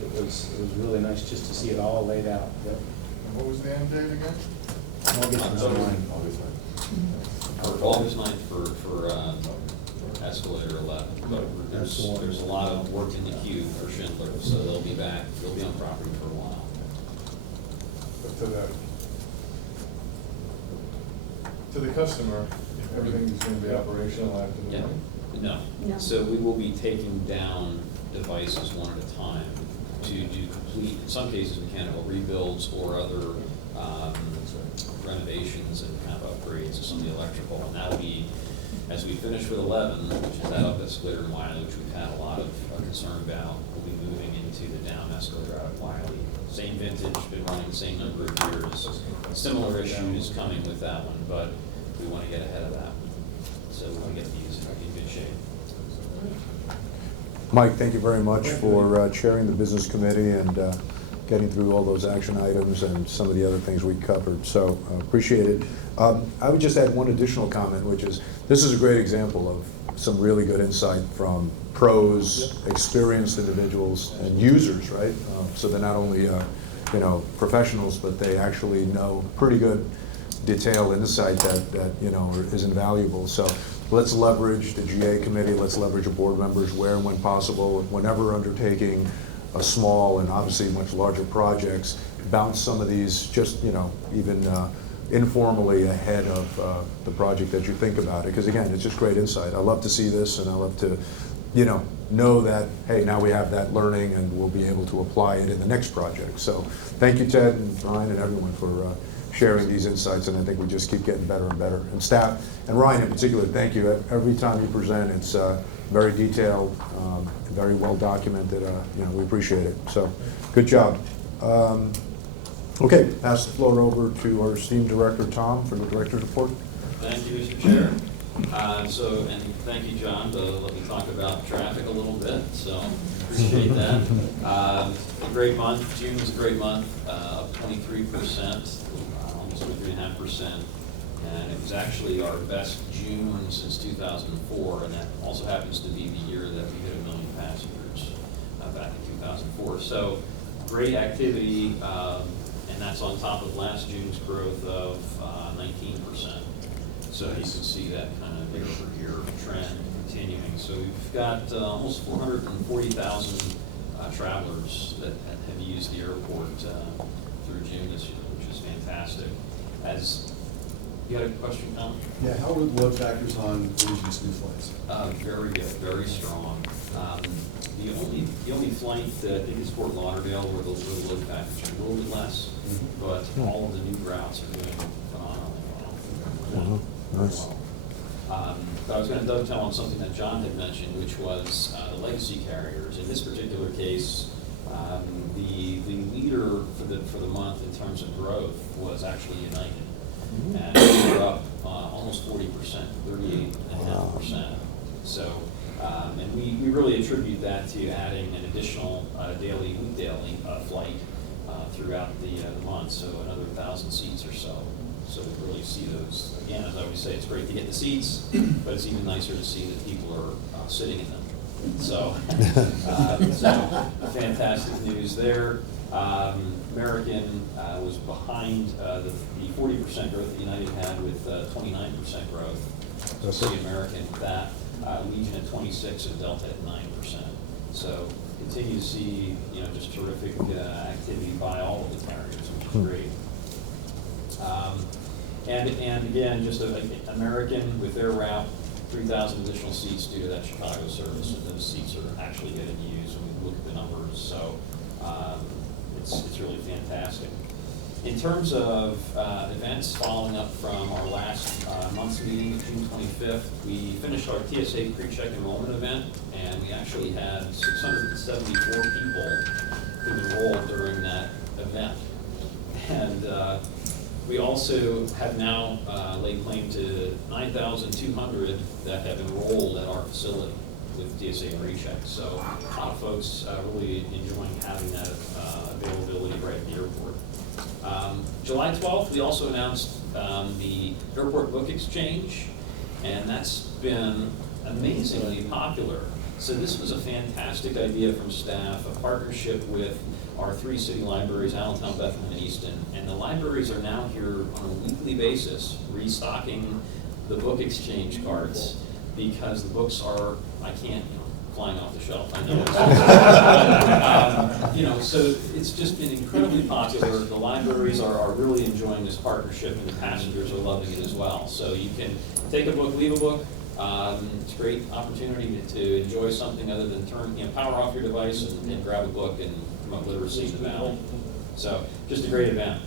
It was really nice just to see it all laid out. Yep. And what was the end date again? August 9. Or August 9th for escalator 11, but there's a lot of work in the queue for Schindler, so they'll be back, they'll be on property for a while. But to the customer, everything's gonna be operational after the Yeah, meeting? no. No. So we will be taking down devices one at a time to do complete, in some cases, mechanical rebuilds or other renovations and kind of upgrades of some of the electrical. And that'll be, as we finish with 11, which is that up escalator in Wiley, which we've had a lot of concern about, we'll be moving into the down escalator out of Wiley. Same vintage, been running the same number of years. Similar issues coming with that one, but we want to get ahead of that. So we want to get these in good shape. Mike, thank you very much for chairing the business committee and getting through all those action items and some of the other things we covered, so appreciate it. I would just add one additional comment, which is, this is a great example of some really good insight from pros, experienced individuals, and users, right? So they're not only professionals, but they actually know pretty good detailed insight that is invaluable. So let's leverage the GA committee, let's leverage the board members where and when possible, whenever undertaking a small and obviously much larger projects, bounce some of these just, even informally ahead of the project that you think about it. Because again, it's just great insight. I love to see this, and I love to, know that, hey, now we have that learning and we'll be able to apply it in the next project. So thank you, Ted and Ryan and everyone for sharing these insights, and I think we just keep getting better and better. And staff, and Ryan in particular, thank you. Every time you present, it's very detailed, very well documented. We appreciate it. So good job. Okay, pass the floor over to our esteemed director, Tom, for the director's report. Thank you, Mr. Chair. And thank you, John, to let me talk about traffic a little bit, so appreciate that. A great month, June was a great month, up 23%, almost 23.5%, and it was actually our best June since 2004, and that also happens to be the year that we hit 1 million passengers back in 2004. So great activity, and that's on top of last June's growth of 19%. So you can see that kind of year-over-year trend continuing. So we've got almost 440,000 travelers that have used the airport through June this year, which is fantastic. You had a question, Tom? Yeah, how are the load factors on Asia's new flights? Very good, very strong. The only flight that I think is Fort Lauderdale where the load factors are a little bit less, but all of the new routes are doing phenomenally well. Nice. But I was going to dovetail on something that John had mentioned, which was the legacy carriers. In this particular case, the leader for the month in terms of growth was actually United, and we were up almost 40%, 38.5%. So, and we really attribute that to adding an additional daily flight throughout the month, so another 1,000 seats or so. So we really see those, again, as I always say, it's great to get the seats, but it's even nicer to see that people are sitting in them. So, so fantastic news there. American was behind the 40% growth that United had with 29% growth. So see American with that, Legion at 26 and Delta at 9%. So continue to see, just terrific activity by all of the carriers, which is great. And again, just American with their route, 3,000 additional seats due to that Chicago service, and those seats are actually getting used when we look at the numbers. So it's really fantastic. In terms of events following up from our last month's meeting, June 25th, we finished our TSA pre-check enrollment event, and we actually had 674 people who enrolled during that event. And we also have now laid claim to 9,200 that have enrolled at our facility with TSA pre-check. So a lot of folks really enjoying having that availability right at the airport. July 12th, we also announced the airport book exchange, and that's been amazingly popular. So this was a fantastic idea from staff, a partnership with our 3 city libraries, Allentown, Bethlehem, and Easton. And the libraries are now here on a weekly basis restocking the book exchange carts because the books are, I can't, flying off the shelf, I know. So it's just been incredibly popular. The libraries are really enjoying this partnership, and the passengers are loving it as well. So you can take a book, leave a book. It's a great opportunity to enjoy something other than power off your device and grab a book and promote literacy in the valley. So just a great event.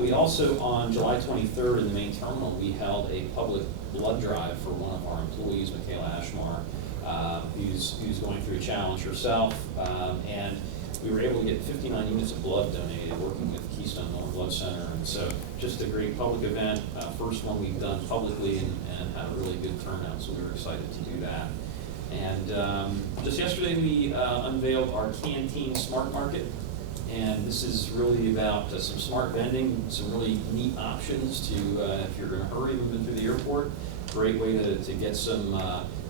We also, on July 23rd in the main terminal, we held a public blood drive for one of our employees, Michaela Ashmar, who's going through a challenge herself, and we were able to get 59 units of blood donated, working with Keystone Miller Blood Center, and so just a great public event, first one we've done publicly, and had a really good turnout, so we were excited to do that. And just yesterday we unveiled our Canteen Smart Market, and this is really about some smart vending, some really neat options to, if you're in a hurry moving through the airport, great way to get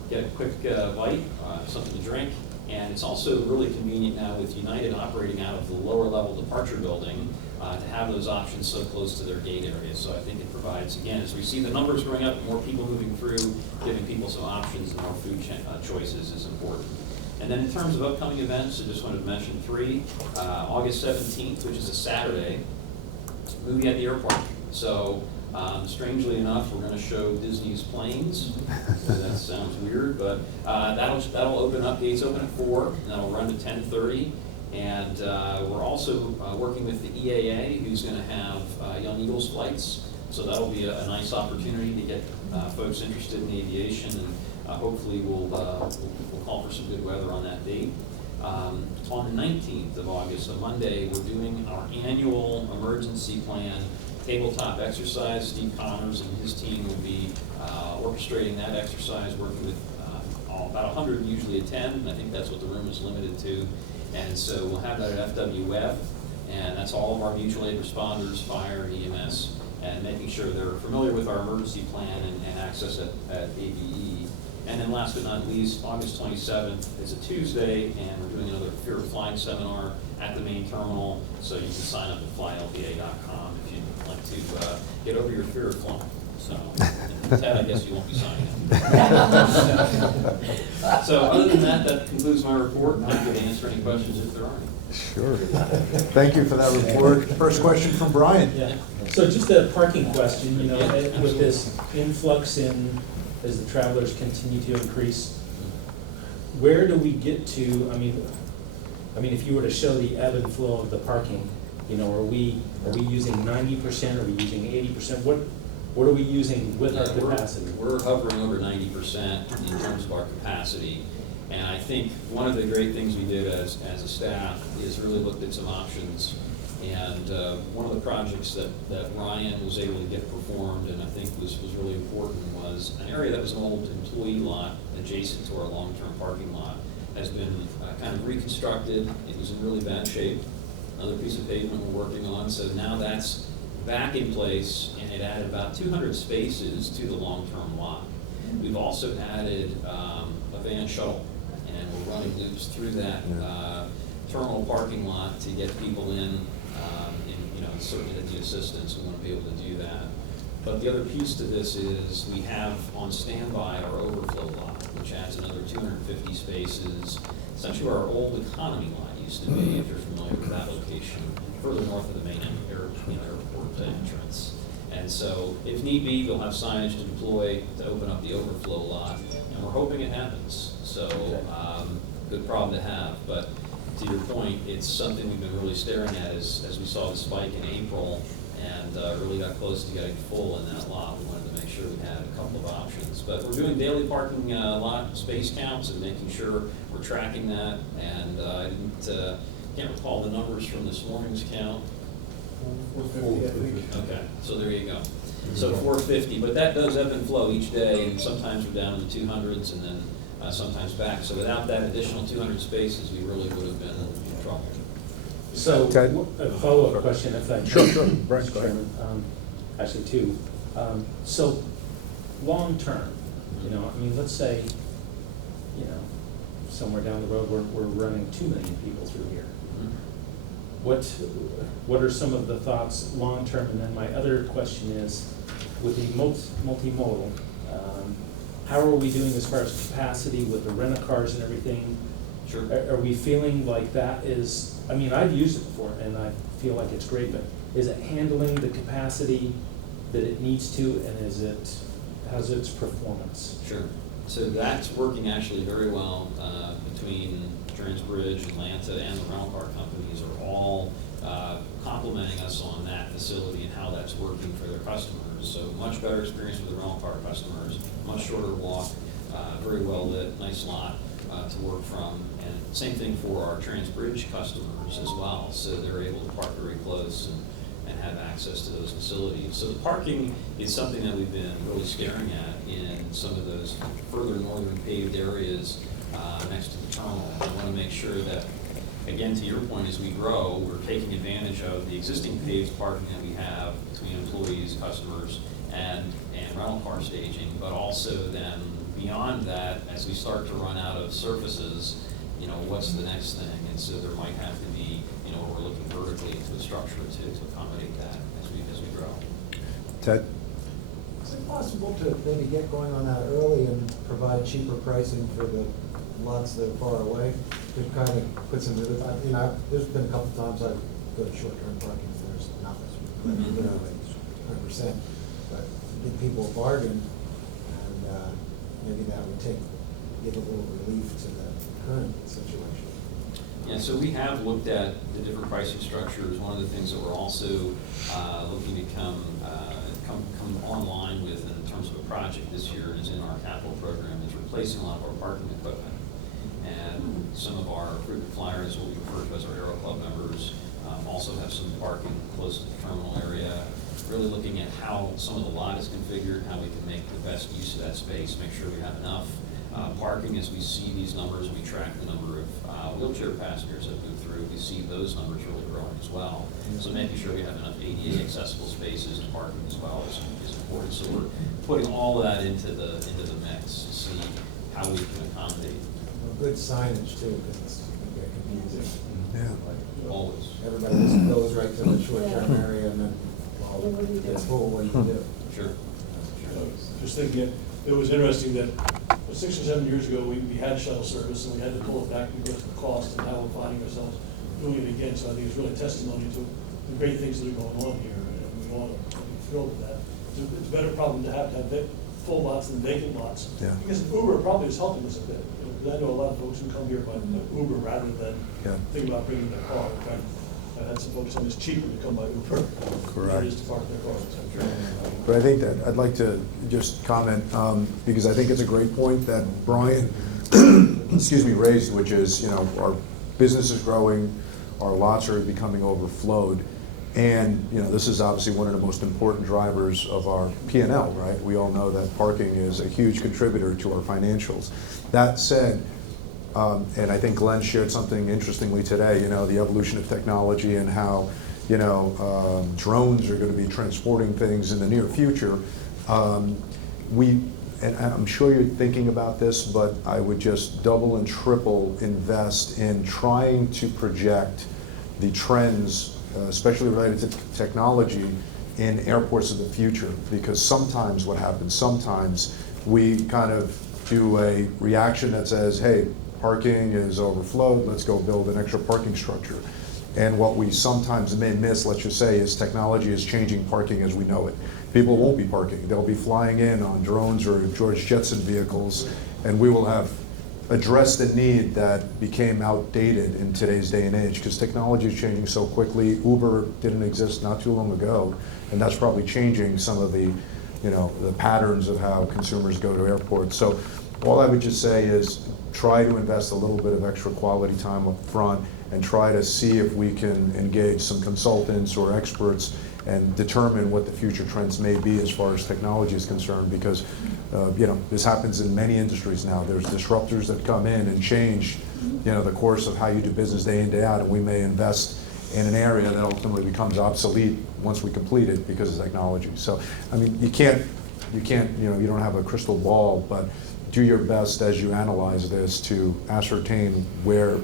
get a quick bite, something to drink. And it's also really convenient now with United operating out of the lower level departure building to have those options so close to their gate area. So I think it provides, again, as we see the numbers growing up, more people moving through, giving people some options and more food choices is important. And then in terms of upcoming events, I just wanted to mention 3. August 17th, which is a Saturday, movie at the airport. So strangely enough, we're going to show Disney's planes. So that sounds weird, but that'll open up. Gates open at 4, and that'll run to 10:30. And we're also working with the EAA, who's going to have Young Eagles flights. So that'll be a nice opportunity to get folks interested in aviation, and hopefully we'll call for some good weather on that date. On the 19th of August, a Monday, we're doing our annual emergency plan tabletop exercise. Steve Connors and his team will be orchestrating that exercise, working with about 100 usually attend, and I think that's what the room is limited to. And so we'll have that at FW Web, and that's all of our mutual aid responders, fire, and EMS, and making sure they're familiar with our emergency plan and access at ABE. And then last but not least, August 27th is a Tuesday, and we're doing another Fear of Flying seminar at the main terminal, so you can sign up at flylva.com if you'd like to get over your fear of flying. So, Ted, I guess you won't be signing up. So other than that, that concludes my report, and I'm happy to answer any questions if there are any. Sure. Thank you for that report. First question from Brian. Yeah, so just a parking question, with this influx in, as the travelers continue to increase, where do we get to, I mean, if you were to show the ebb and flow of the parking, are we using 90%, are we using 80%? What are we using with our capacity? We're hovering over 90% in terms of our capacity. And I think one of the great things we did as a staff is really looked at some options. And one of the projects that Ryan was able to get performed, and I think was really important, was an area that was an old employee lot adjacent to our long-term parking lot has been kind of reconstructed. It was in really bad shape. Another piece of pavement we're working on, so now that's back in place, and it added about 200 spaces to the long-term lot. We've also added a van shuttle, and we're running loops through that terminal parking lot to get people in, and certainly at the assistance, we want to be able to do that. But the other piece to this is we have on standby our overflow lot, which adds another 250 spaces, essentially where our old economy lot used to be, if you're familiar with that location, further north of the main airport entrance. And so, if need be, we'll have signage to deploy to open up the overflow lot, and we're hoping it happens. So, good problem to have. But to your point, it's something we've been really staring at as we saw the spike in April and really got close to getting full in that lot. We wanted to make sure we had a couple of options. But we're doing daily parking lot space counts and making sure we're tracking that. And I can't recall the numbers from this morning's count. 450, I think. Okay, so there you go. So 450, but that does ebb and flow each day, and sometimes we're down in the 200s and then sometimes back. So without that additional 200 spaces, we really would have been in trouble. So, Ted? a follow-up question, if I can. Sure, sure. Brent, go ahead. Chairman. Actually, two. So, long-term, you know, I mean, let's say, you know, somewhere down the road, we're running 2 million people through here. What are some of the thoughts long-term? And then my other question is, with the multimodal, how are we doing as far as capacity with the rent-a-cars and everything? Sure. Are we feeling like that is, I mean, I've used it before and I feel like it's great, but is it handling the capacity that it needs to, and how's its performance? Sure. So that's working actually very well between Transbridge, Atlanta, and the rental car companies are all complimenting us on that facility and how that's working for their customers. So much better experience with the rental car customers, much shorter walk, very well lit, nice lot to work from. And same thing for our Transbridge customers as well. So they're able to park very close and have access to those facilities. So the parking is something that we've been really staring at in some of those further northern paved areas next to the terminal. I want to make sure that, again, to your point, as we grow, we're taking advantage of the existing paved parking that we have between employees, customers, and rental car staging, but also then beyond that, as we start to run out of surfaces, you know, what's the next thing? And so there might have to be, you know, we're looking vertically into a structure to accommodate that as we grow. Ted? Is it possible to maybe get going on that early and provide cheaper pricing for the lots that are far away? To kind of put some, you know, there's been a couple times I've go to short-term parking, and there's nothing, literally 100%. But give people a bargain, and maybe that would give a little relief to the current situation. Yeah, so we have looked at the different pricing structures. One of the things that we're also looking to come online with in terms of a project this year is in our capital program is replacing a lot of our parking equipment. And some of our frequent flyers, what we refer to as our Aero Club members, also have some parking close to the terminal area. Really looking at how some of the lot is configured, how we can make the best use of that space, make sure we have enough parking. As we see these numbers, we track the number of wheelchair passengers that move through. We see those numbers really growing as well. So making sure we have enough ADA accessible spaces and parking as well is important. So we're putting all of that into the mix to see how we can accommodate. Good signage too, because it's going to get confusing. Yeah. Always. Everybody just goes right to the short-term area and then, well, it's full, what do you do? Sure. Just thinking, it was interesting that 6 or 7 years ago, we had shuttle service and we had to pull it back because of the cost, and now we're finding ourselves doing it again. So I think it's really testimony to the great things that are going on here, and we want to be thrilled with that. It's a better problem to have full lots than vacant lots. Yeah. Because Uber probably is helping us a bit. Because I know a lot of folks who come here by Uber rather than think about bringing their car. In fact, I've had some folks say it's cheaper to come by Uber than it is to park their car. But I think that I'd like to just comment, because I think it's a great point that Brian, excuse me, raised, which is, you know, our business is growing, our lots are becoming overflowed, and, you know, this is obviously one of the most important drivers of our P&L, right? We all know that parking is a huge contributor to our financials. That said, and I think Glenn shared something interestingly today, you know, the evolution of technology and how, you know, drones are going to be transporting things in the near future. And I'm sure you're thinking about this, but I would just double and triple invest in trying to project the trends, especially related to technology, in airports of the future. Because sometimes what happens, sometimes we kind of do a reaction that says, hey, parking is overflowed, let's go build an extra parking structure. And what we sometimes may miss, let's just say, is technology is changing parking as we know it. People won't be parking. They'll be flying in on drones or George Jetson vehicles, and we will have addressed a need that became outdated in today's day and age, because technology is changing so quickly. Uber didn't exist not too long ago, and that's probably changing some of the, you know, the patterns of how consumers go to airports. So all I would just say is try to invest a little bit of extra quality time up front and try to see if we can engage some consultants or experts and determine what the future trends may be as far as technology is concerned, because you know, this happens in many industries now. There's disruptors that come in and change, you know, the course of how you do business day in, day out, and we may invest in an area that ultimately becomes obsolete once we complete it because of technology. So, I mean, you can't, you don't have a crystal ball, but do your best as you analyze this to ascertain where,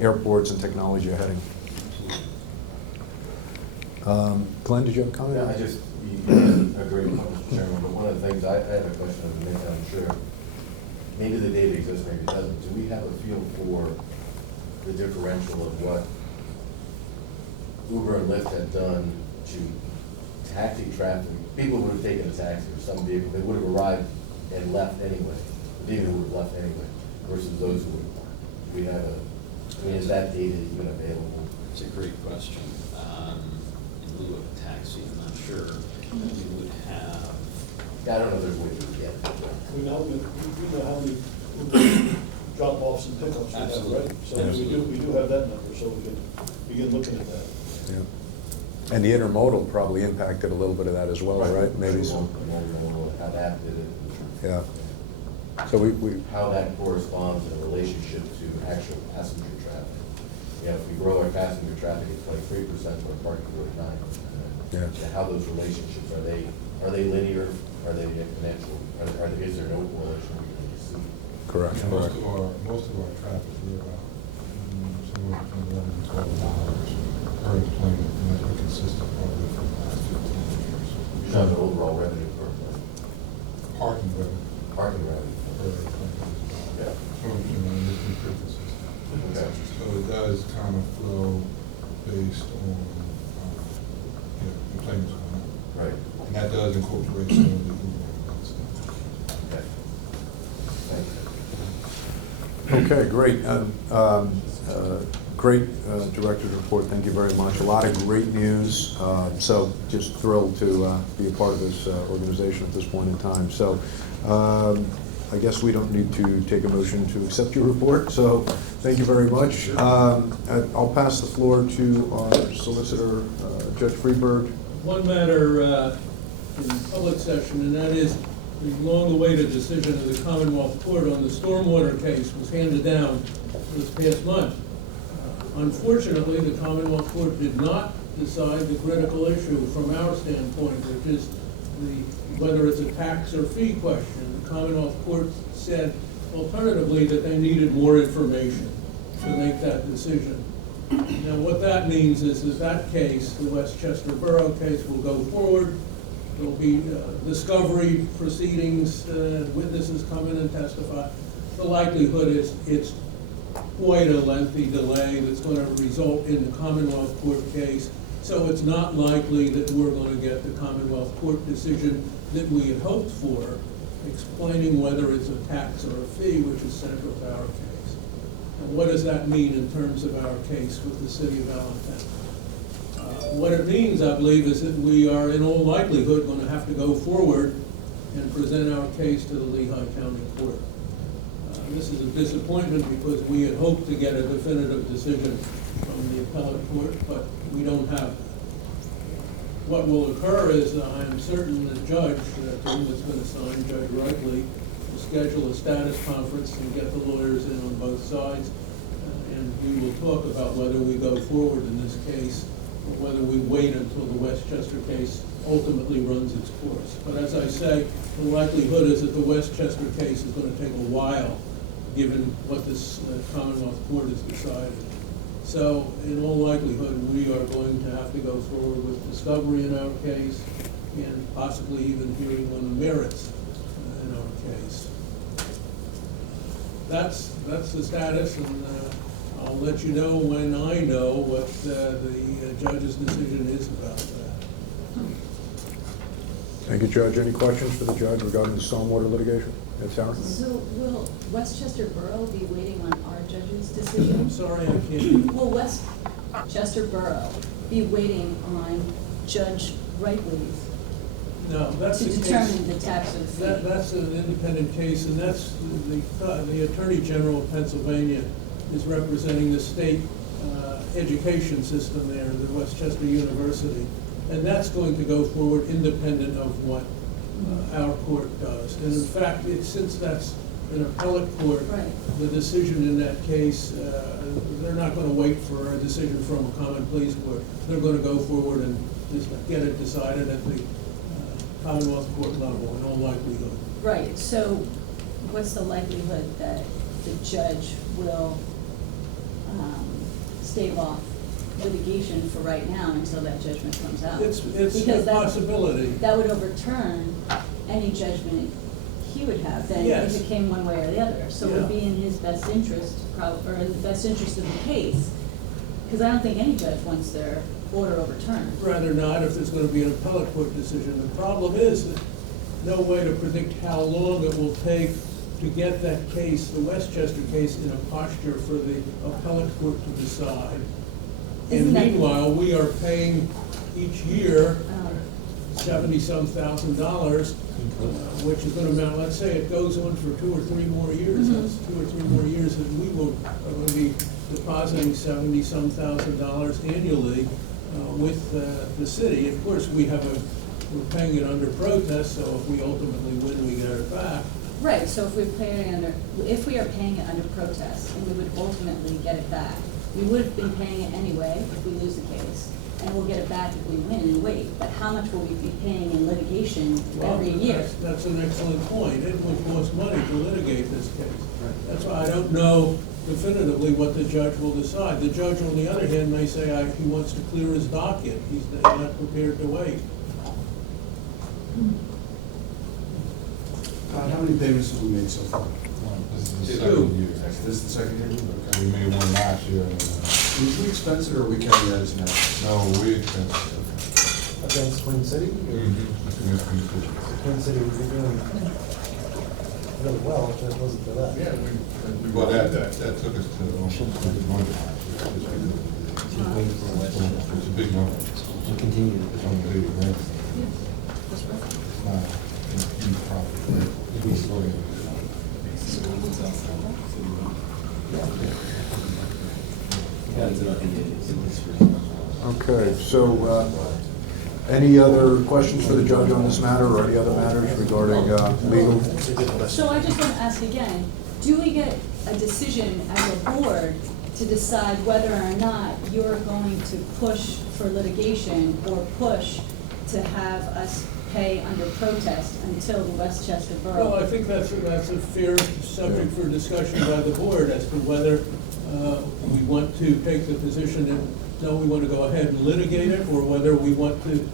airports and technology are heading. Glenn, did you have a comment? Yeah, you had a great point, Mr. Chairman, but one of the things, I have a question of the I'm sure, maybe the data exists, maybe it doesn't. Do we have a feel for the differential of what Uber and Lyft had done to taxi traffic? People would have taken a taxi or some vehicle, they would have arrived and left anyway. The vehicle would have left anyway, versus those who would. We have is that data even available? It's a great question. In lieu of a taxi, I'm not sure we would have. Yeah, I don't know if there's a way to get it. We know how many drop-offs and pickups we have, Absolutely. right? So we do have that number, so we can begin looking at that. Yeah. And the intermodal probably impacted a little bit of that as well, right? Maybe some. How that did it. Yeah. So we How that corresponds in relationship to actual passenger traffic. If we grow our passenger traffic at 23%, we're parking 49%. Yeah. How those relationships, are they linear? Are they exponential? Is there no correlation we can see? correct. Yeah, most of our traffic, we're about somewhere between $11 and $12 per plane, and that's been consistent probably for the last 15 years. You're talking overall revenue per plane. Parking revenue Parking revenue. per plane is Yeah. it's been pretty consistent. Okay. So it does kind of flow based on, the planes going up. Right. And that does incorporate some of the Uber and stuff. Okay. Thank you. Okay, great. Great director's report. Thank you very much. A lot of great news. So just thrilled to be a part of this organization at this point in time. So I guess we don't need to take a motion to accept your report. So thank you very much. I'll pass the floor to our solicitor, Judge Freeberg. One matter in public session, and that is the long-awaited decision of the Commonwealth Court on the stormwater case was handed down this past month. Unfortunately, the Commonwealth Court did not decide the critical issue from our standpoint, which is whether it's a tax or fee question. The Commonwealth Court said alternatively that they needed more information to make that decision. Now, what that means is that case, the Westchester Borough case, will go forward. There'll be discovery proceedings, witnesses come in and testify. The likelihood is it's quite a lengthy delay that's going to result in the Commonwealth Court case. So it's not likely that we're going to get the Commonwealth Court decision that we had hoped for, explaining whether it's a tax or a fee, which is central to our case. And what does that mean in terms of our case with the city of Allentown? What it means, I believe, is that we are in all likelihood going to have to go forward and present our case to the Lehigh County Court. This is a disappointment because we had hoped to get a definitive decision from the appellate court, but we don't have that. What will occur is I am certain the judge, Tim was going to sign, Judge Wrightley, will schedule a status conference and get the lawyers in on both sides, and we will talk about whether we go forward in this case or whether we wait until the Westchester case ultimately runs its course. But as I say, the likelihood is that the Westchester case is going to take a while, given what this Commonwealth Court has decided. So in all likelihood, we are going to have to go forward with discovery in our case and possibly even hearing on the merits in our case. That's the status, and I'll let you know when I know what the judge's decision is about that. Thank you, Judge. Any questions for the judge regarding the stormwater litigation? Ed Sauer? So will Westchester Borough be waiting on our judge's decision? I'm sorry, I can't. Will Westchester Borough be waiting on Judge Wrightley's No, that's to the case. determine the tax or fee? That's an independent case, and that's the Attorney General of Pennsylvania is representing the state education system there, the Westchester University. And that's going to go forward independent of what our court does. And in fact, since that's in appellate court, Right. the decision in that case, they're not gonna wait for a decision from a common pleas court. They're gonna go forward and just get it decided at the Commonwealth Court level in all likelihood. Right, so what's the likelihood that the judge will stave off litigation for right now until that judgment comes out? It's Because a possibility. that would overturn any judgment he would have, then Yes. if it came one way or the other. So it would be in his best interest, or in the best interest of the case, because I don't think any judge wants their order overturned. Rather not if there's gonna be an appellate court decision. The problem is that no way to predict how long it will take to get that case, the Westchester case, in a posture for the appellate court to decide. And Isn't that- meanwhile, we are paying each year Um, $70-some thousand, which is gonna amount, let's say it goes on for 2 or 3 more years. Mhm. That's 2 or 3 more years that we are gonna be depositing $70-some thousand annually with the city. Of course, we're paying it under protest, so if we ultimately win, we get it back. Right, so if we are paying it under protest, and we would ultimately get it back, we would have been paying it anyway if we lose the case, and we'll get it back if we win and wait, but how much will we be paying in litigation every year? That's an excellent point. It would cost money to litigate this case. That's why I don't know definitively what the judge will decide. The judge, on the other hand, may say he wants to clear his docket. He's not prepared to wait. How many payments have we made so far? This is the Two. second year. This is the second year? Okay. We made one last year. We expense it or we carry that as an asset? No, we expensed Against Queen City? it. Queen City would be doing really well if it wasn't for that. Yeah, well, that took us to almost 100 It's a big number. We'll continue. It's only 80 grand. It's not a huge profit. It'd be slow. Okay, so, any other questions for the judge on this matter, or any other matters regarding legal? So I just want to ask again, do we get a decision as a board to decide whether or not you're going to push for litigation or push to have us pay under protest until the Westchester Well, I Borough? think that's a fair subject for discussion by the board as to whether we want to take the position that, no, we want to go ahead and litigate it, or whether we want to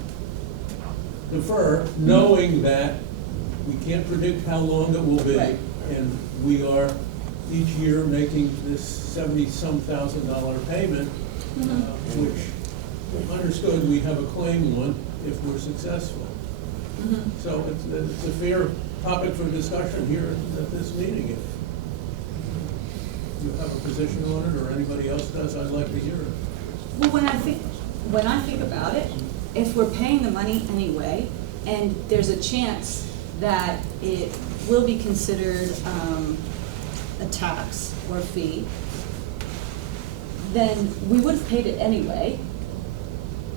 defer, knowing that we can't predict how long it will be. Right. And we are each year making this $70-some thousand payment, which understood we have a claim on if we're successful. Mhm. So it's a fair topic for discussion here at this meeting. If you have a position on it, or anybody else does, I'd like to hear it. Well, when I think about it, if we're paying the money anyway, and there's a chance that it will be considered a tax or fee, then we would have paid it anyway.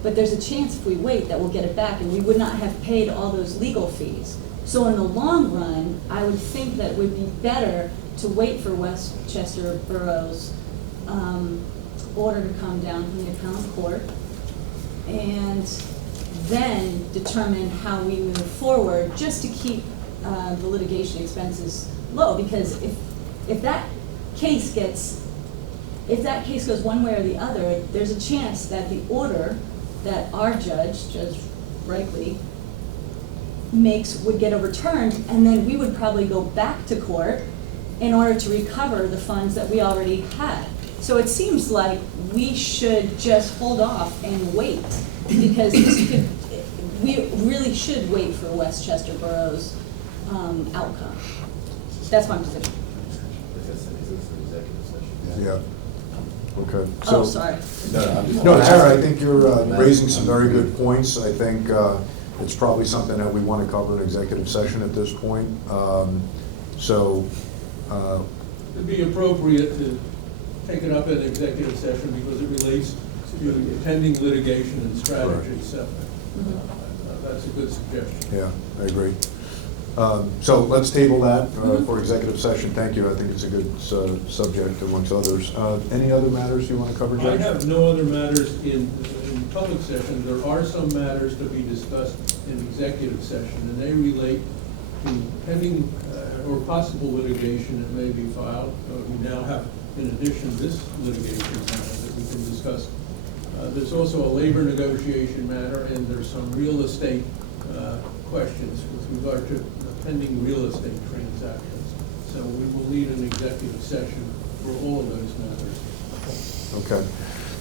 But there's a chance if we wait that we'll get it back, and we would not have paid all those legal fees. So in the long run, I would think that it would be better to wait for Westchester Borough's order to come down from the appellate court, and then determine how we move forward, just to keep the litigation expenses low. Because if that case goes one way or the other, there's a chance that the order that our Judge Brakely, makes would get overturned, and then we would probably go back to court in order to recover the funds that we already had. So it seems like we should just hold off and wait, because we really should wait for Westchester Borough's outcome. That's my position. Yeah. Okay. Oh, So- sorry. No, Tara, I think you're raising some very good points. I think it's probably something that we want to cover in executive session at this point. So, It'd be appropriate to take it up in executive session because it relates to pending litigation and strategy, so that's a good suggestion. yeah, I agree. So let's table that for executive session. Thank you. I think it's a good subject amongst others. Any other matters you want to cover, I Judge? have no other matters in public session. There are some matters to be discussed in executive session, and they relate to pending or possible litigation that may be filed. We now have, in addition, this litigation matter that we can discuss. There's also a labor negotiation matter, and there's some real estate questions with regard to pending real estate transactions. So we will need an executive session for all of those matters. Okay.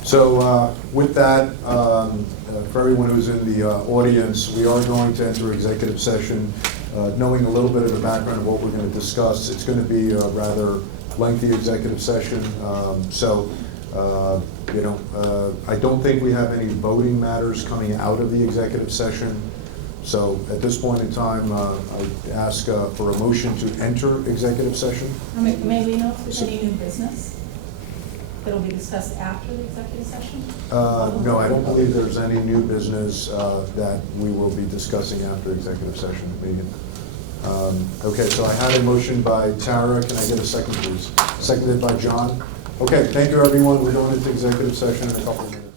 So with that, for everyone who's in the audience, we are going to enter executive session, knowing a little bit of the background of what we're going to discuss. It's going to be a rather lengthy executive session. I don't think we have any voting matters coming out of the executive session. So at this point in time, I ask for a motion to enter executive session. May we know if there's any new business that'll be discussed after the executive session? No, I don't believe there's any new business that we will be discussing after executive session meeting. Okay, so I had a motion by Tara. Can I get a second, please? Seconded by John. Okay, thank you, everyone. We're going into executive session in a couple of minutes.